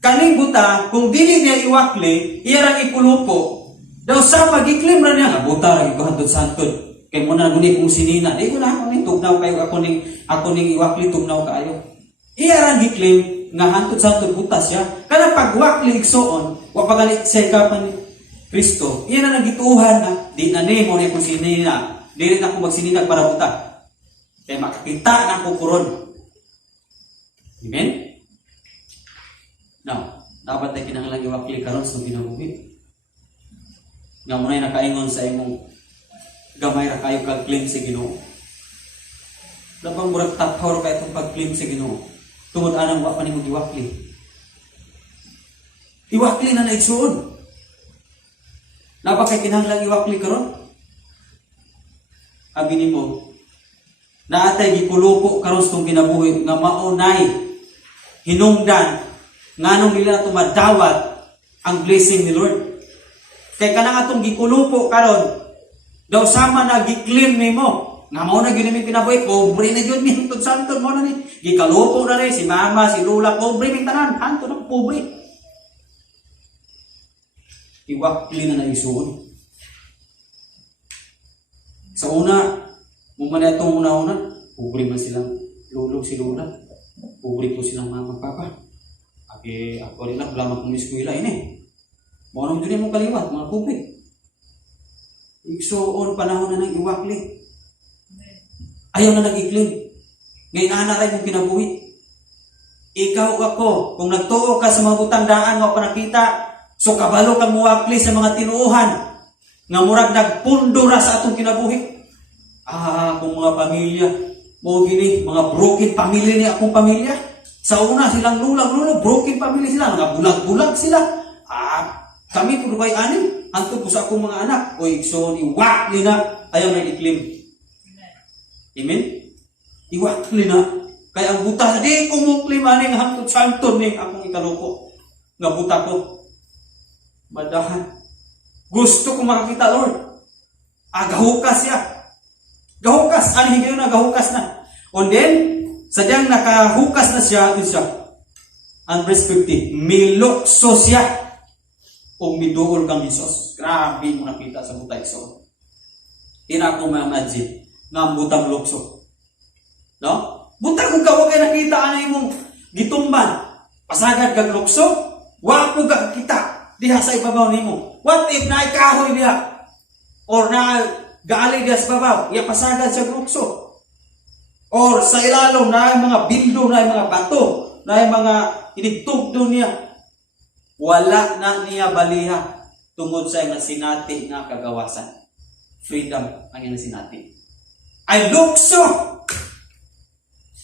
Kaning buta, kung dili niya iwakli, iyarang ikulupo. Daw sa pag-iklim na niya, nga buta, iguhantod santod. Kaya muna naguni kong sinina. Di ko na ako ning tugnaw kayo, ako ning iwakli, tugnaw kayo. Iyarang iklim, nga hantod santod buta siya. Kana pag-wakli igsoon, wapagali sa ikapan ni Kristo, iyan na nagituhan na, di na ni mo na kong sinina. Di rin ako magsininag para buta. Kaya makakita na ko kuron. Amen? Now, dapat tayo kinahanglang iwakli karon sa ginabuhi. Nga mo na nakaingon sa imong gamay ra kayo kag-claim sa Ginoo. Labang murag taphaw kayo itong pag-claim sa Ginoo. Tungod anang wa pa nimo giwakli. Iwakli na naigsuon. Napakay kinahanglang iwakli karon. Abi nimo, naatay gikulupo karon sa tong kinabuhi nga maunay hinungdan nganong nila tumadawat ang blessing ni Lord. Kay kanang atong gikulupo karon daw sama na gi-claim nimo nga mao na gyud mi kinabuhi, pobre na gyud mi hangtod santon mo na ni. Gikalupo na rin si mama, si lola, pobre mi tanan, hangtod na pobre. Iwakli na naisuon. Sa una, muman itong una-una, pobre man silang lulog si lola. Pobre po silang mama papa. Ako rin lang, wala makong eskwela ini. Mao nang dili mo kaliwat, mga pobre. Igsuon panahon na ng iwakli. Ayaw na nag-iklim. Ngayon anaray mong kinabuhi. Ikaw ako, kung nagtuo ka sa mga butang-daan mo pa nakita, so kabalo kang muwakli sa mga tinuuhan nga murag nagpundo ra sa atong kinabuhi. Kung mga pamilya, mo gini, mga broken family ni akong pamilya. Sa una silang lulang-lulo, broken family sila, mga bulag-bulag sila. Kami po ba'y anim, anto po sa akong mga anak. O so, iwakli na, ayaw na iklim. Amen? Iwakli na. Kaya ang buta, di ko muklim aning hangtod santon ning akong ikaluko. Nga buta ko. Madahan. Gusto ko makakita, Lord. Gahukas siya. Gahukas. Ano higil na? Gahukas na. And then, sadyang nakahukas na siya, ito siya. Ang verse 50, milokso siya. O miduol kang Jesus. Grabe mo nakita sa buta iso. Ina ko ma-imagine nga ang butang lukso. No? Butang kung ka, kay nakita anay mong gitumban. Pasagad kag lukso. Wa ko ka kita. Diha sa ibabaw nimo. What if na ikahoy diha? Or na gaali diha sa babaw. Iya pasagad sa lukso. Or sa ilalom na mga bildo, na mga bato, na mga inigtugdo niya. Wala na niya baliha tungod sa nga sinati nga kagawasan. Freedom ang iyang sinati. Ay lukso!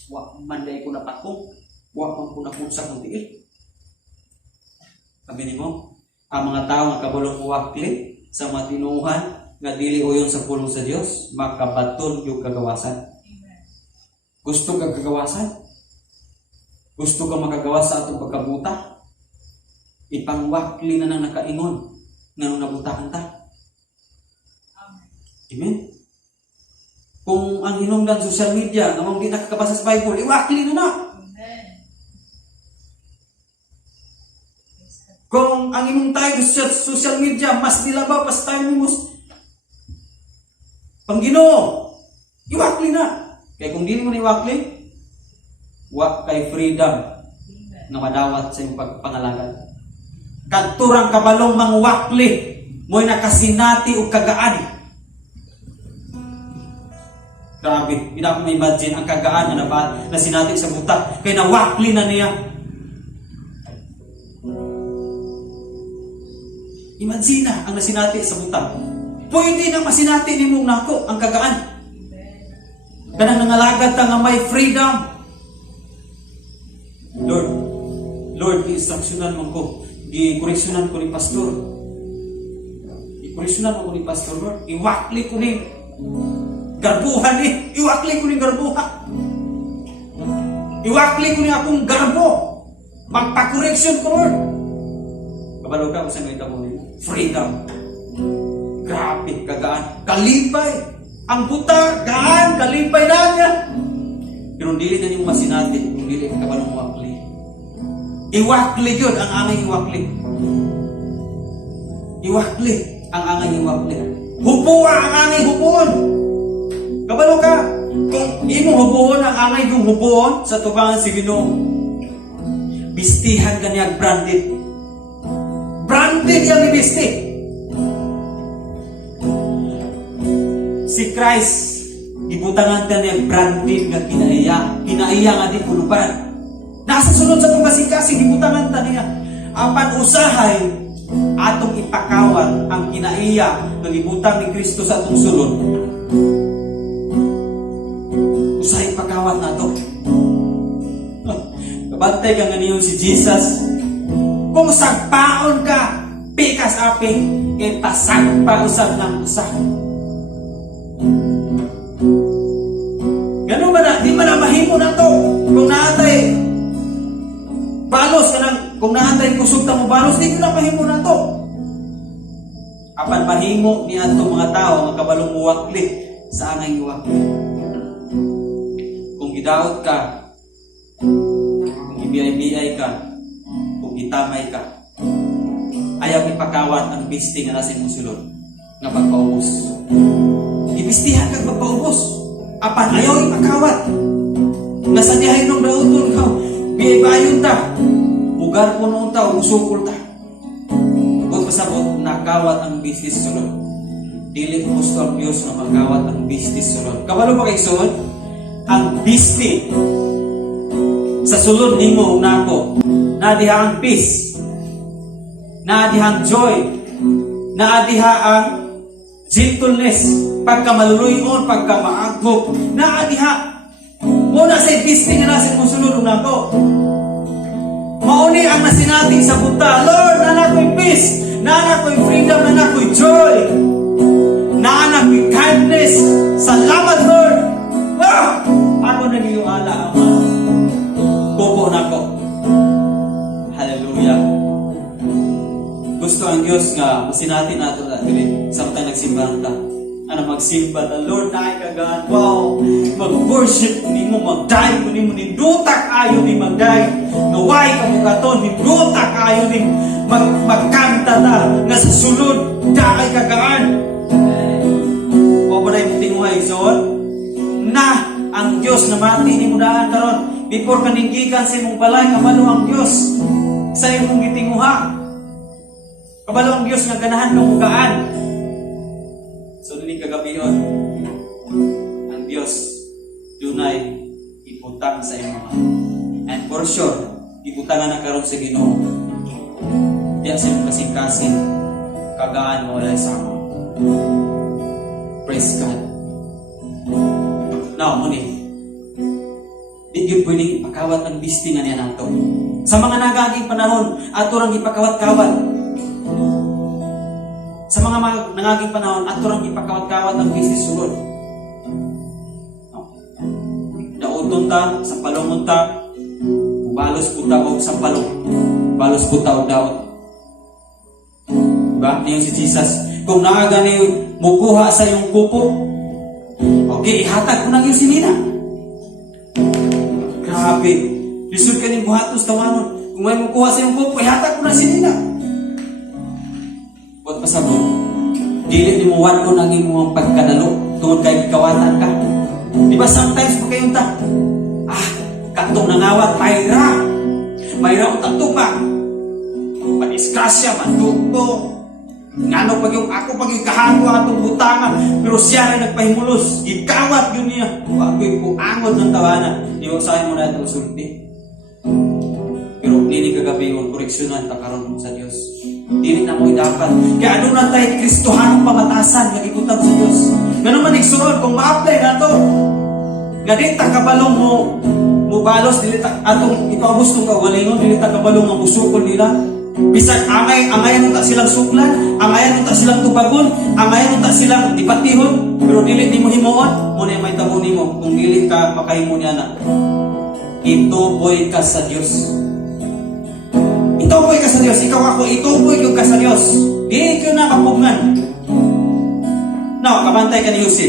Wa man day ko napakong. Wa man ko napunsa kong tiil. Sabi mo, ang mga tao nga kabalong uwakli sa mga tinuhan nga dili uyon sa pulong sa Dios, makabaton yung kagawasan. Gusto ka kagawasan? Gusto ka makagawas sa atong pagkabuta? Ipangwakli na nang nakaingon nga nung nabutakan ta. Amen? Kung ang hinungdan social media, nga mong di nakakabasa sa Bible, iwakli na na. Kung ang imong tayo sa social media, mas nilabaw, pas tayo mo Pangginoo, iwakli na. Kaya kung di mo iwakli, wa kay freedom na madawat sa iyong pagpangalagan. Kadturang kabalong mangwakli, mo'y nakasinati o kagaan. Grabe, hindi ako ma-imagine ang kagaan na sinati sa buta. Kaya nawakli na niya. Imagine na ang nasinati sa buta. Pwede na masinati ni mong nako ang kagaan. Kanang nangalagad ta nga may freedom. Lord, i-instructionan mo ko. I-correctionan ko ni pastor. I-correctionan mo ko ni pastor, Lord. Iwakli ko ni garbuhan ni. Iwakli ko ni garbuha. Iwakli ko ni akong garbo. Magpa-correction ko, Lord. Kabalo ka kung saan may tamo niyo. Freedom. Grabe, kagaan. Kalipay. Ang buta, gaan, kalipay na niya. Pero dili na niyo masinati kung dili ka kabalong wakli. Iwakli yun ang angay iwakli. Iwakli ang angay iwakli. Hupuan ang angay hupuan. Kabalo ka, kung imo hupuan ang angay yung hupuan sa tubangan si Ginoo, bistihan ka niya branded. Branded yung bisti. Si Christ, ibutangan ka niya branded nga kinaiya. Kinaiya nga di pulupan. Nasa sunod sa itong kasing-kasing, ibutangan ta niya. Apan usahay, atong ipakawan ang kinaiya ng ibutang ni Kristo sa atong sulod. Usahay pakawan na ito. Kabantay ka nga niyo si Jesus. Kung sagpaon ka, pikas api, kay pasagpa usab ng usa. Ganun ba na? Di man na mahimo na to. Kung naatay balos ka nang, kung naatay kusog ta mo balos, di ko na mahimo na to. Apan mahimo ni ato mga tao magkabalong muwakli sa angay muwakli. Kung gidaot ka, kung ibiyay-biyay ka, kung itamay ka, ayaw ipakawat ang bisti nga nasa imong sulod nga pagpaubos. Ibistihan kang pagpaubos. Apan ayaw ipakawat. Nasa dihay nung dauton ka, biyay-bayon ta, mugar po noon ta, usukol ta. Huwag pasabot, nakawat ang business sulod. Dili gusto ang Diyos na magkawat ang business sulod. Kabalo pa kay sulod? Ang business sa sulod nimo nako, nadiha ang peace, nadiha ang joy, nadiha ang gentleness, pagkamaluluyon, pagkamaagop, nadiha muna sa business nga nasa mo sulod nako. Mauni ang nasinating sa buta, Lord, na ako'y peace, na ako'y freedom, na ako'y joy, na ako'y kindness. Salamat, Lord. Ako nag-iwala ang buko na ko. Hallelujah. Gusto ang Diyos nga masinatin nato na dili samtang nagsimbahan ta. Ano magsimba na Lord na kagaan. Wow, mag-worship nimo, mag-dive nimo, nindutak ayo ni mag-dive. Naway ka mo katon, nindutak ayo ni magkanta ta nga sa sulod daay kagaan. Wa ba na tinguhay son? Na ang Diyos na mati ni mo daan karon before kaninggikan sa imong balay, kabalo ang Diyos sa imong gitinguha, kabalo ang Diyos nga ganahan kang mugaan. So nini kagabion ang Diyos dunay ibutang sa imong, and for sure ibutangan na karon sa Ginoo diya sa imong kasing-kasing kagaan mo wala sa amo. Praise God. Now, muni, di yun pwedeng ipakawat ang bisti nga niya nato. Sa mga nagaging panahon, ato rang ipakawat-kawat. Sa mga nagaging panahon, ato rang ipakawat-kawat ang bisti sulod. Nauton ta, sa palungon ta, balos puta o sa palong, balos puta o daot. Diba? Niyo si Jesus, kung naagani mukuha sa iyong kupo, okay, ihatag ko na yung sinina. Grabe. Lisod ka ng buhatos tawanon. Kung may mukuha sa iyong kupo, ihatag ko na sinina. Huwag pasabot. Dili ni mo wan ko nang imong pagkadalo tungod kay kawatan ka. Di ba sometimes pa kayong ta? Katong nangawat, mayra o tatupa. Paniskrasya, mandugto. Ngano pag yung ako pag yung kahangwa atong butanga, pero siya rin nagpahimulos, ikawat yun niya. Wag yung puangod ng tawanan. Iwasahin mo na itong sulti. Pero nini kagabi yung koreksyonan takaroon sa Diyos. Dili na mo dapat. Kaya ano na tayo Kristohanong pamatasan nagikutab sa Diyos. Ganun man igsunod kung ma-apply na to. Nga di takabalong mo balos, dili atong ikaw gustong kawalingon, dili takabalong ang usukol nila. Bisag angay nung ta silang suklan, angay nung ta silang tubagon, angay nung ta silang ipatihon, pero dili di mo himuon, muna may tabo nimo kung dili ka makahimo niya na. Ituboy ka sa Diyos. Ituboy ka sa Diyos, ikaw ako, ituboy ka sa Diyos. Di ka na kapugnan. Now, kabantay ka ni Jose.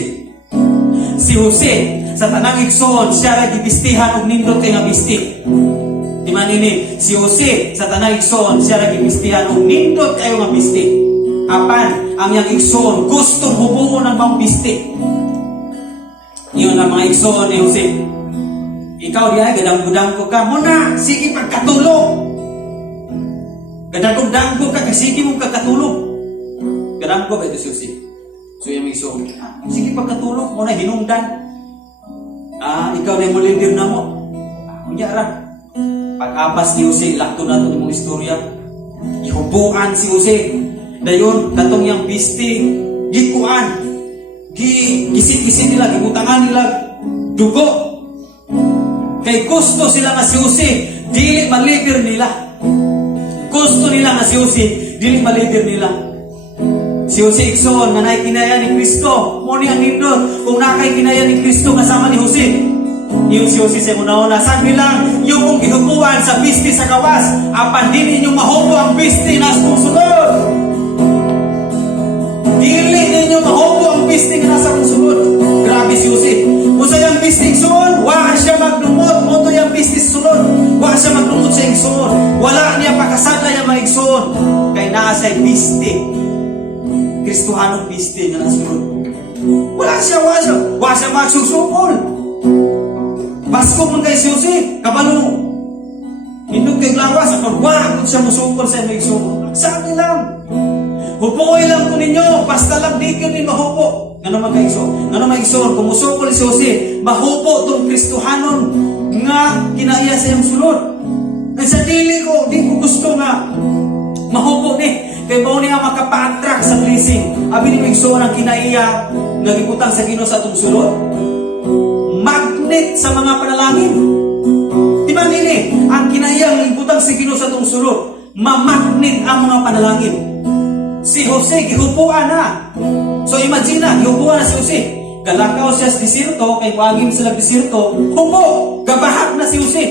Si Jose, sa tanang igsoon, siya ray gibistihan og nindot kay nga bisti. Di man ini, si Jose sa tanang igsoon, siya ray gibistihan og nindot kayo nga bisti. Apan ang yang igsoon gusto hubungon ng mga bisti. Iyon ang mga igsoon ni Jose. Ikaw diay gadang-gudang ko ka muna, sige pagkatulog. Gadang-gudang ko ka sige mo kakatulog. Gadang ko ba ito si Jose? So yung igsoon, sige pagkatulog muna hinungdan. Ikaw na yung mulindir na mo. Kunyara, pag-apas ni Jose, lakto na ito yung istorya. Ihubukan si Jose. Dayon, katong yung bisti, gikuan, gisit-gisit nila, gibutangan nila, dugo. Kay gusto sila nga si Jose, dili malibir nila. Gusto nila nga si Jose dili malider nila. Si Jose igsoon nga naay kinaya ni Kristo. Mo ni ang nindot kung nakay kinaya ni Kristo nga sama ni Jose. Yung si Jose sa una-una, sabi lang, yung kung gihukuan sa pisti sa gawas, apan din ninyong mahubo ang pisti na sunod. Dili ninyo mahubo ang pisti nga nasa sunod. Grabe si Jose. Kung sa yung pisti igsoon, wala siya maglumot. Moto yung pisti sunod. Wala siya maglumot sa igsoon. Wala niya pakasada yung maigsoon. Kay naa sa pisti. Kristohanong pisti nga nasunod. Wala siya. Wala siya magsusukol. Basko man kay si Jose, kabalo. Hindog kay lawas, pagwakot siya musukol sa may igsoon. Sabi lang. Hupukoy lang ko ninyo, basta lang di ko din mahupo. Nga naman kay igsoon. Nga naman igsoon, kung musukol si Jose, mahupo itong Kristohanon nga kinaya sa iyong sulod. At sa dili ko, di ko gusto nga mahupo ni. Kaya mo niya makapa-attract sa blessing. Abi ni igsoon ang kinaiya nga gibutang sa Ginoo sa itong sulod. Magnet sa mga panalangin. Di ba nini? Ang kinaiya nga gibutang sa Ginoo sa itong sulod, mamagnet ang mga panalangin. Si Jose, gihupuan na. So imagine na, gihupuan na si Jose. Galakaw siya sa desierto, kay buhagin sila desierto. Hupo! Gabahag na si Jose.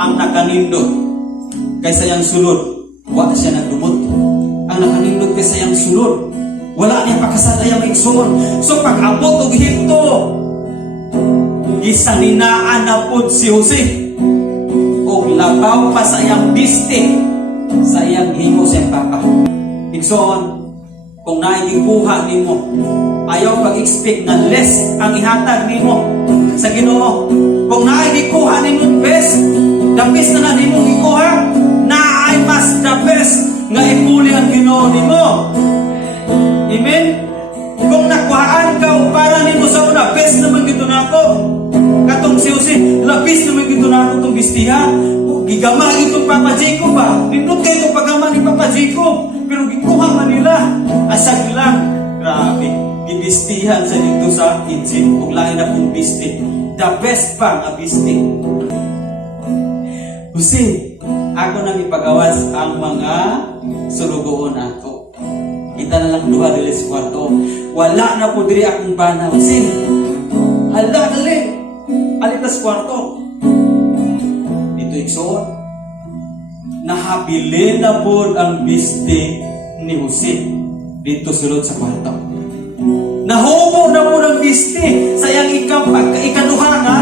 Ang nakanindot kaysa yang sulod, wala siya nagdumot. Ang nakanindot kaysa yang sulod, wala niya pakasada yung maigsoon. So pag-abot og Ehipto, gisaninaan na po si Jose. O labaw pa sa iyang biste, sa iyang himo sa iyang papa. Igsoon, kung naigikuha nimo, ayaw pag-expect na less ang ihatag nimo sa Ginoo. Kung naigikuha nimo best, the best na nimo ikuha, na ay mas the best nga ipuli ang Ginoo nimo. Amen? Kung nakuhaan ka o para nimo sa una, best naman gito na ako. Katong si Jose, labis naman gito na ako itong bistihan. Gigama itong Papa Jacob ba? Nindot kayo itong pagama ni Papa Jacob. Pero gikuha man nila. Asag lang. Grabe. Gibistihan sa dito sa Egypt. Kung lain na pong bisti. The best pa nga bisti. Jose, ako nang ipagawas ang mga sulugoon ako. Kita na lang duha dili sa kwarto. Wala na po diri akong bana. Jose, hala dali. Alitas kwarto. Igsoon, nahabili na po ang biste ni Jose dito sulod sa kwarto. Nahubo na po ang biste sa iyang ikaduha nga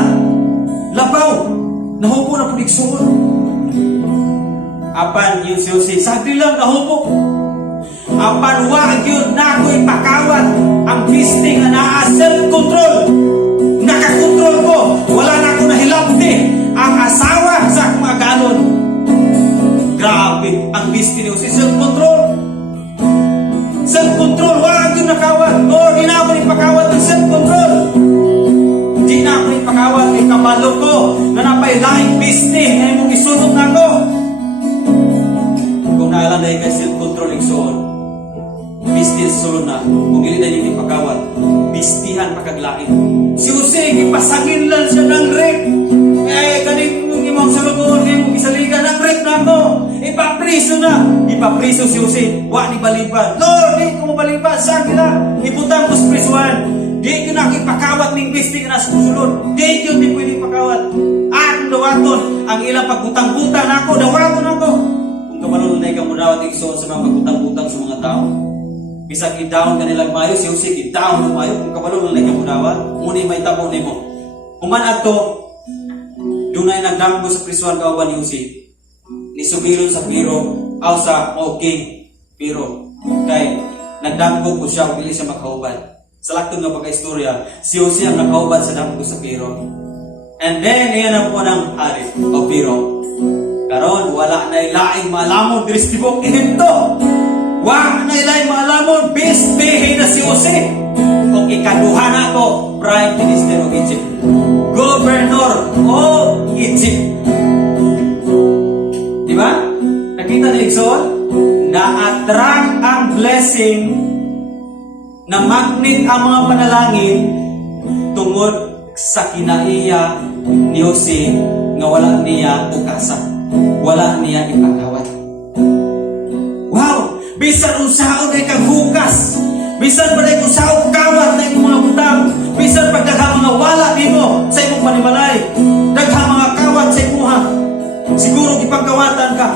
labaw. Nahubo na po igsoon. Apan yung si Jose, sabi lang nahubo. Apan wag yun na ako ipakawat ang biste nga naa self-control. Nakakontrol ko. Wala na ako nahilapti ang asawa sa mga galon. Grabe, ang biste ni Jose, self-control. Self-control, wag yung nakawat. O, di na ako ipakawat ng self-control. Di na ako ipakawat ng kabalo ko na napailaing biste na imong isunod na ako. Kung naalam na yung self-control igsoon, biste sulod na. Kung hindi na yung ipakawat, bistihan pagkaglain. Si Jose, ipasangin lang siya ng rape. Kaning imong sulugoon, imong isaligan ng rape na ako. Ipapriso na. Ipapriso si Jose. Wa ni balibad. Lord, di ko mabalibad. Sabi na, ibutang ko sa prisuhan. Di ko na ipakawat ng biste na susunod. Di ko di pwede ipakawat. Ang dawaton, ang ilang pagbutang-butang na ako, dawaton ako. Kung kamalun na ikaw mo dawat igsoon sa mga pagbutang-butang sa mga tao, bisag i-down ka nilang mayo, si Jose i-down ng mayo, kung kamalun na ikaw mo dawat, muna may tabo ni mo. Kuman ato, dunay nagdamgo sa prisuhan kauban ni Jose. Nisugilon sa Piro, aw sa King Piro. Kay nagdamgo po siya, pili siya makauban. Sa laktong nga pagka-istorya, si Jose ang nakauban sa damgo sa Piro. And then, iyan ang po ng hari o Piro. Karon wala na ilaing malamon diri sa tibok Ehipto. Wala na ilaing malamon, bisbihin na si Jose. Kung ikaduha na ko, Prime Minister of Egypt. Governor of Egypt. Diba? Nakita ni Igsoon? Na-attract ang blessing na magnet ang mga panalangin tungod sa kinaiya ni Jose nga wala niya ukasa. wala niya ipagkawat. Wow! Bisan unsaon ay kaghukas, bisan pa rin unsaon kawat na imong mga butang, bisan pagdagha mga wala nimo sa imong panimalay, dagha mga kawat sa imuha, siguro ipagkawatan ka.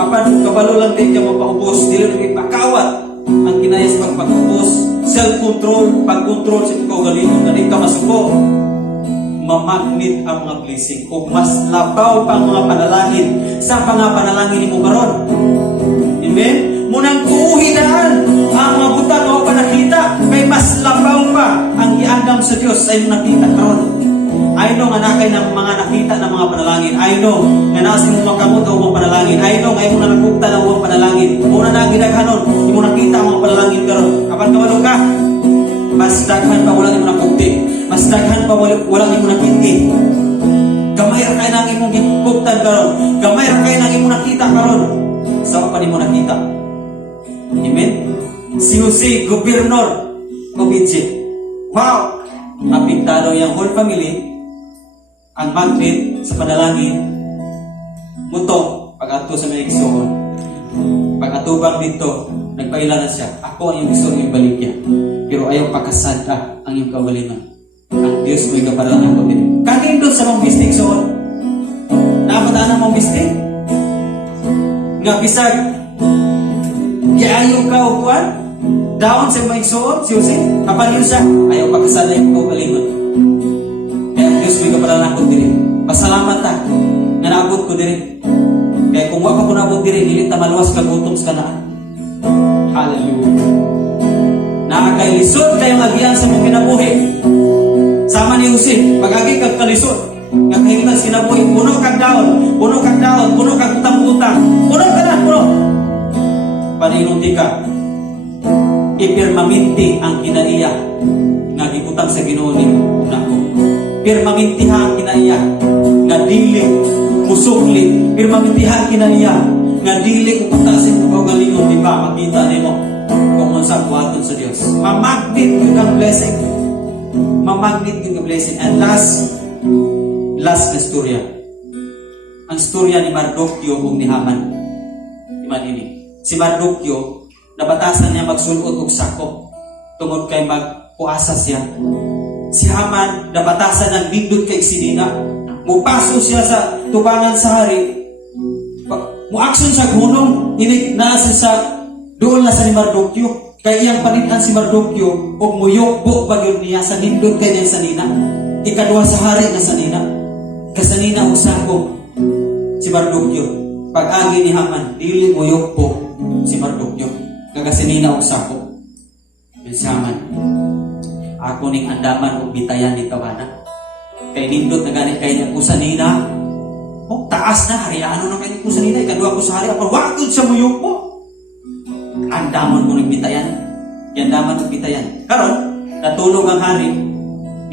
Apan kabalo lang din ka mapaubos, dili rin ipakawat ang kinaya sa pagpag-ubos, self-control, pag-control sa kaugalingon na di ka masuko. Mamagnet ang mga blessing o mas labaw pa ang mga panalangin sa mga panalangin mo karon. Amen? Munang kuhidaan ang mga butang o panakita kay mas labaw pa ang iandam sa Dios sa imong nakita karon. I know nga nakay ng mga nakita ng mga panalangin. I know nga nasa imong makamot ang mga panalangin. I know nga imong nakukta ng mga panalangin. Una na gidaghanon, imong nakita ang mga panalangin karon. Kapan kabalo ka? Mas daghan pa wala imong nakukti. Mas daghan pa wala imong nakiti. Gamay ra kay nang imong gikuktan karon. Gamay ra kay nang imong nakita karon. Sa pa nimo nakita. Amen. Si Jose, gobernador o Egypt. Wow! Apektado yung whole family. Ang magnet sa panalangin muto pag-ato sa may igsoon, pag-atubang dito nagpailan na siya, ako ang iyong gusto ng baligya, pero ayaw pakasada ang iyong kaugalingon. Ang Diyos mo ikaparangan ko din kanindot sa mong bistig soon. Napataan ang mong bistig nga bisag giayo ka o kuwan daon sa mga igsoon, si Jose kapag yun siya, ayaw pakasada yung kaugalingon. Diyos may kapalanan ko diri. Pasalamat ta nga naabot ko diri. Kaya kung wala ko naabot diri, dili ta maluwas ka gutom sa kanaan. Hallelujah. Nakakailisod kayo agian sa mong kinabuhi. Sama ni Jose, pag-agi kag kalisod. Nga kahimtas kinabuhi, puno kag daon, puno kag utang-utang. Puno ka na, puno. Paninunti ka. Ipirmaminti ang kinaiya nga gikutang sa Ginoo nimo nako. Pirmamintiha ang kinaiya nga dili musukli, pirmamintiha ang kinaiya nga dili upatas sa kaugalingon, di ba makita nimo kung unsa buhaton sa Dios. Mamagnet yung ang blessing. Mamagnet yung blessing. And last na storya. Ang storya ni Mardukyo ug ni Haman. Iman ini. Si Mardukyo nabatasan niya magsulod og sako tungod kay magpuasa siya. Si Haman nabatasan ng bindot kay sinina. Mupaso siya sa tubangan sa hari. Muaksyon sa gunong, nasa sa doon na sa ni Mardukyo. Kaya iyang panitan si Mardukyo o muyokbo bagyo niya sa bindot kay niyang sanina. Ikadua sa hari na sanina. Kasanina o sako si Mardukyo. Pag-agi ni Haman, dili muyokbo si Mardukyo. Kagasanina o sako. Yun si Haman. Ako ning andaman o bitayan ni tawana. Kay nindot na ganit kay niya kusanina. O taas na, hariano na kay kusanina. Ikadua ko sa hari, ako wakod sa muyok po. Andaman mo nagbitayan. Andaman mo bitayan. Karon, natulog ang hari.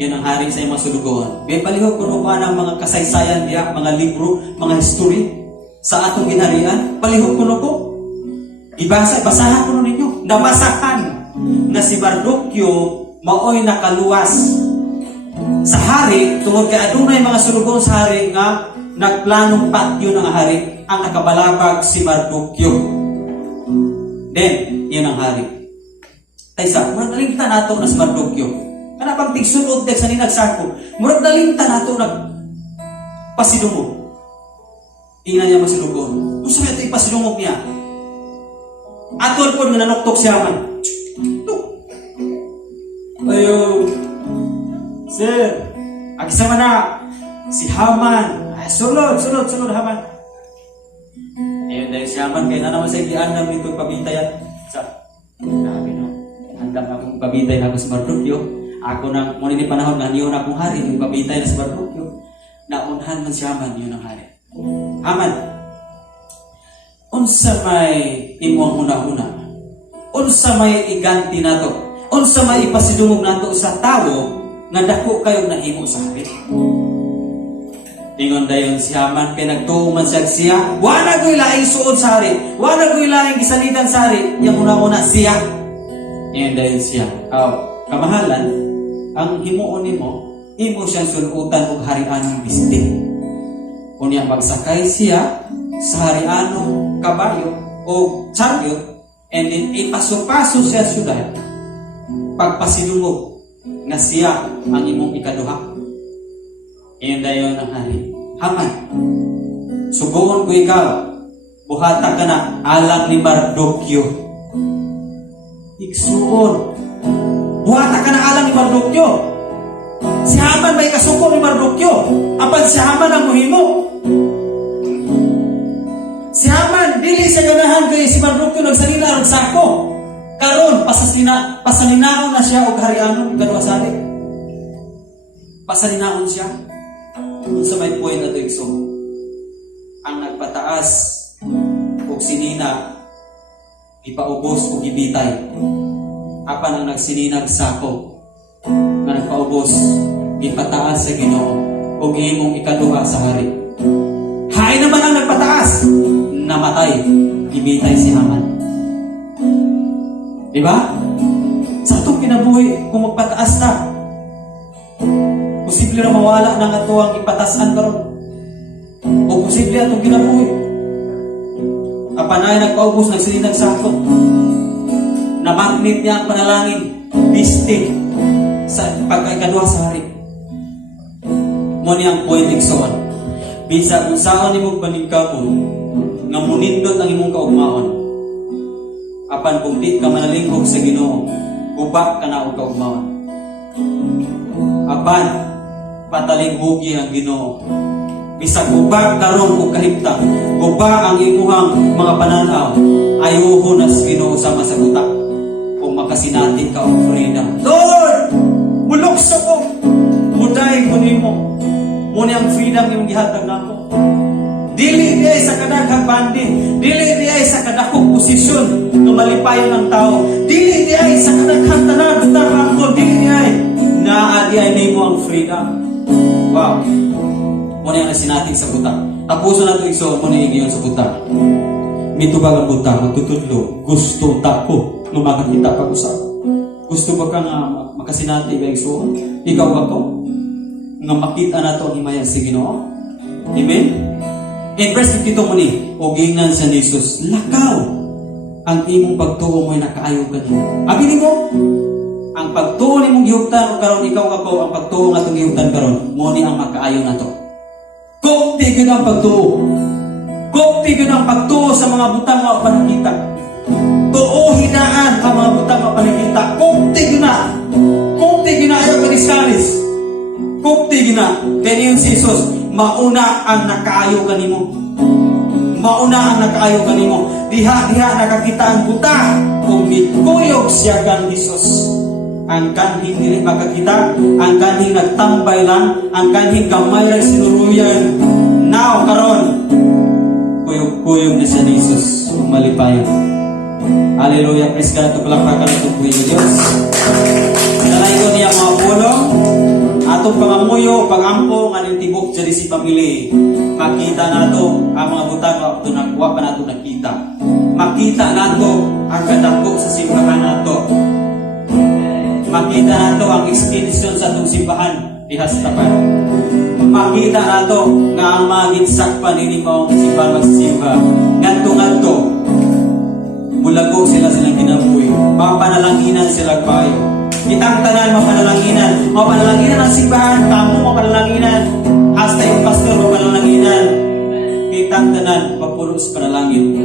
Yan ang hari sa mga sulugohan. May palihog ko pa ng mga kasaysayan diya, mga libro, mga history sa atong ginharian. Palihog ko ko. Basahan ko ninyo. Nabasahan na si Mardukyo maoy nakaluwas sa hari tungod kay adunay mga sulugon sa hari nga nagplanong patyo ng hari ang nakabalabag si Mardukyo. Then, yun ang hari. Taysa, murag nalimtan nato na si Mardukyo. Kana pang tigsunod sa ninagsako. Murag nalimtan nato nag pasidungog. Tingnan niya masidungog. Gusto niya ito ipasidungog niya. Atol po nga nanuktok siya man. Ayo, sir, akisama na si Haman. Ay, sulod Haman. Ayun dahil si Haman kaya na naman sa iandam nito pabitayan sa sabi no, andam akong pabitayan ako sa Mardukyo. Ako nang muna ni panahon na niyon akong hari yung pabitayan na sa Mardukyo. Naunhan man si Haman yun ang hari. Haman, unsa may imong una-una? Unsa may iganti nato? Unsa may ipasidungog nato sa tawo nga dako kayo nahimo sa hari. Ingon dayon si Haman kay nagtuuman siya, wala ko'y laing suod sa hari, wala ko'y laing gisanitan sa hari, yang una-una siya. Ingon dayon siya, kamahalan, ang himuon nimo, imo siyang sulutan og harian ng bistig. Unya magsakay siya sa harianong kabayo o chariot, and then ipaso-paso siya syudad. Pagpasilungog nga siya ang imong ikaduha. Iyon dayon ang hari. Haman, sugoon ko ikaw, buhata ka na alang ni Mardukyo. Igsuon, buhata ka na alang ni Mardukyo. Si Haman may kasuko ni Mardukyo. Apan si Haman ang muhimo. Si Haman, dili siya ganahan kay si Mardukyo nagsalina ng sako. Karon pasalinaon na siya og harianon ikaduha sa hari. Pasalinaon siya. Sa may point na ito, Ikso, ang nagpataas og sinina ipaubos o gibitay. Apan ang nagsininag sako nga nagpaubos ipataas sa Ginoo og imong ikaduha sa hari. Hain naman ang nagpataas, namatay, gibitay si Haman. Diba? Sa itong kinabuhi, kung magpataas na, posible na mawala ng atuang ipatasan karon. O posible atong kinabuhi. Apanay nagpaubos, nagsininag sa ato. Na magnet niya ang panalangin, bistig sa pagkaikaduha sa hari. Mo niyang point iksoon. Bisa kung saan imong paningkamon, nga munindot ang imong kaugmaon. Apan kung di ka manalinghog sa Ginoo, guba ka na og kaugmaon. Apan patalinghugi ang Ginoo. Bisag guba karon og kahimtang, guba ang imuhang mga pananaw, ayuho na sa Ginoo sama sa buta. Kung makasinati ka og freedom. Lord, mulukso ko. Muday ko nimo. Muna ang freedom yung gihatag nako. Dili diay sa kadaghang banding, dili diay sa kadakong posisyon nga malipayon ang tao, dili diay sa kadaghang tanan butang ko, dili diay naa diay nimo ang freedom. Wow. Muna ang sinating sa buta. Tapuso na ito ikso, muna yung sa buta. Mitubag ang buta, magtutudlo, gusto tako nung makakita pag-usap. Gusto ba ka nga makasinati ba ikso? Ikaw ba to? Nga makita na ito ang himayang si Ginoo. Amen? In verse 52 mo ni, o gingnan sa Jesus, lakaw ang imong pagtuo mo'y nakaayo ka niyo. Abi mo, ang pagtuo ni mong gihugtan o karon ikaw ako, ang pagtuo nga itong gihugtan karon, mo ni ang makaayo na to. Kukti yun ang pagtuo. Kukti yun ang pagtuo sa mga butang mga panakita. Tuo hinaan ang mga butang mga panakita. Kukti yun na. Kukti yun na ayaw kaniskalis. Kukti yun na. Kaya yung si Jesus, mauna ang nakaayo kanimo. Mauna ang nakaayo kanimo. Diha nakakita ang buta kung mituyog siya kan Jesus. Ang kanhing dili makakita, ang kanhing nagtambay lang, ang kanhing kamay lang sinuruyan. Now karon kuyog-kuyog na siya Jesus malipayon. Hallelujah, praise God. Palakpakan natin po yung Diyos. Nalayo niya mga pulong. Atong pangamuyo, pagampo, ngayon tibok dyan si pamili. Makita nato ang mga butang ito nakuha pa nato nakita. Makita nato ang kadako sa simbahan nato. Makita nato ang extension sa itong simbahan. Ihastapan. Makita nato nga ang mga ginsak pa nini maong simbahan magsisimba. Nganto-nganto, mulago sila silang ginabuhi. Mapanalanginan sila bayo. Kitang tanan mapanalanginan ang simbahan, tamo mapanalanginan, hasta yung pastor mapanalanginan. Kitang tanan mapulos panalangin.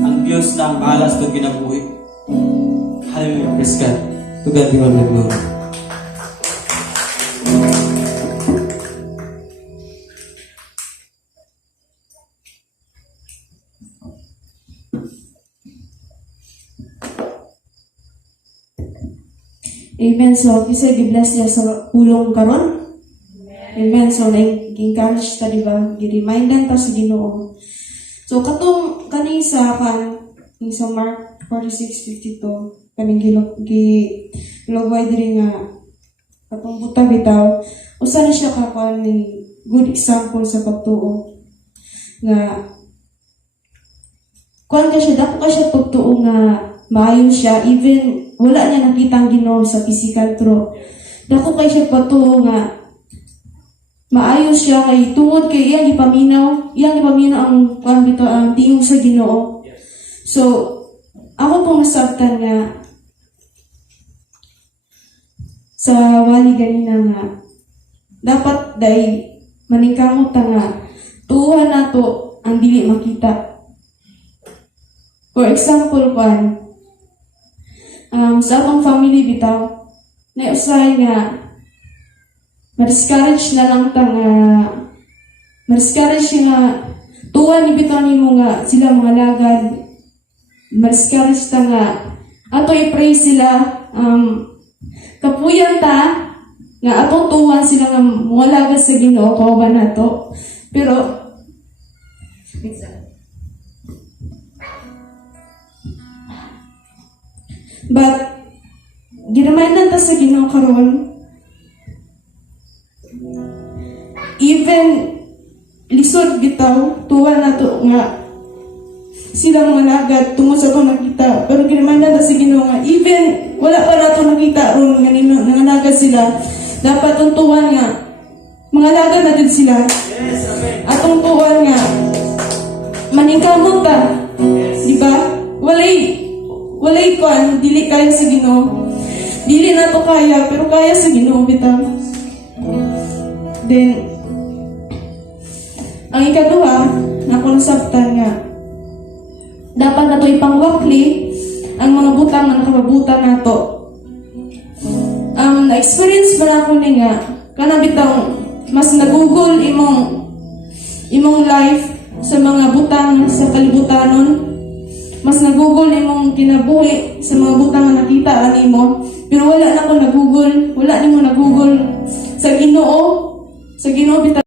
Ang Diyos na ang bahala sa ginabuhi. Hallelujah, praise God. To God be all the glory. Amen. So, kisa gi-bless niya sa pulong karon. Amen. So, nag-encourage ta, diba? Gi-remindan ta sa Ginoo. So, katong kaning sa Mark 46:52, kaning gilugway diri nga katong buta bitaw, usa na siya kakuan ni good example sa pagtuo. Nga kuan ka siya, dako ka siya pagtuo nga maayo siya, even wala niya nakitang Ginoo sa physical truth. Dako kay siya patuo nga maayo siya kay tungod kay iyang ipaminaw ang kuan bitaw ang tingog sa Ginoo. So ako pong nasabtan nga sa wali ganina nga dapat day maningkamot ta nga tuhan nato ang dili makita. For example, sa atong family bitaw, na usay nga ma-discourage na lang ta nga ma-discourage nga tuwan ni bitaw nimo nga sila mga lagad, ma-discourage ta nga ato i-pray sila, kapuyan ta nga atong tuwan sila nga mga lagad sa Ginoo kauban nato. Pero but ginamitan ta sa Ginoo karon, even lisod bitaw tuwa nato nga sila mga lagad tungod sa atong nakita, pero ginamitan ta sa Ginoo nga even wala pa nato nakita ron nga nanganagad sila, dapat ang tuwan nga mga lagad na jud sila. Atong tuwan nga maningkamot ta, di ba? Walay kuan, dili kaya sa Ginoo. Dili na to kaya, pero kaya sa Ginoo bitaw. Then, ang ikaduha, na konseptan nga, dapat na to ipangwakli ang mga butang na nakababutang nato. Na-experience ba na ako ni nga, kana bitaw, mas nagugol imong life sa mga butang sa kalibutanon. Mas nagugol imong kinabuhi sa mga butang na nakita animo, pero wala na ko nagugol, wala nimo nagugol sa Ginoo bitaw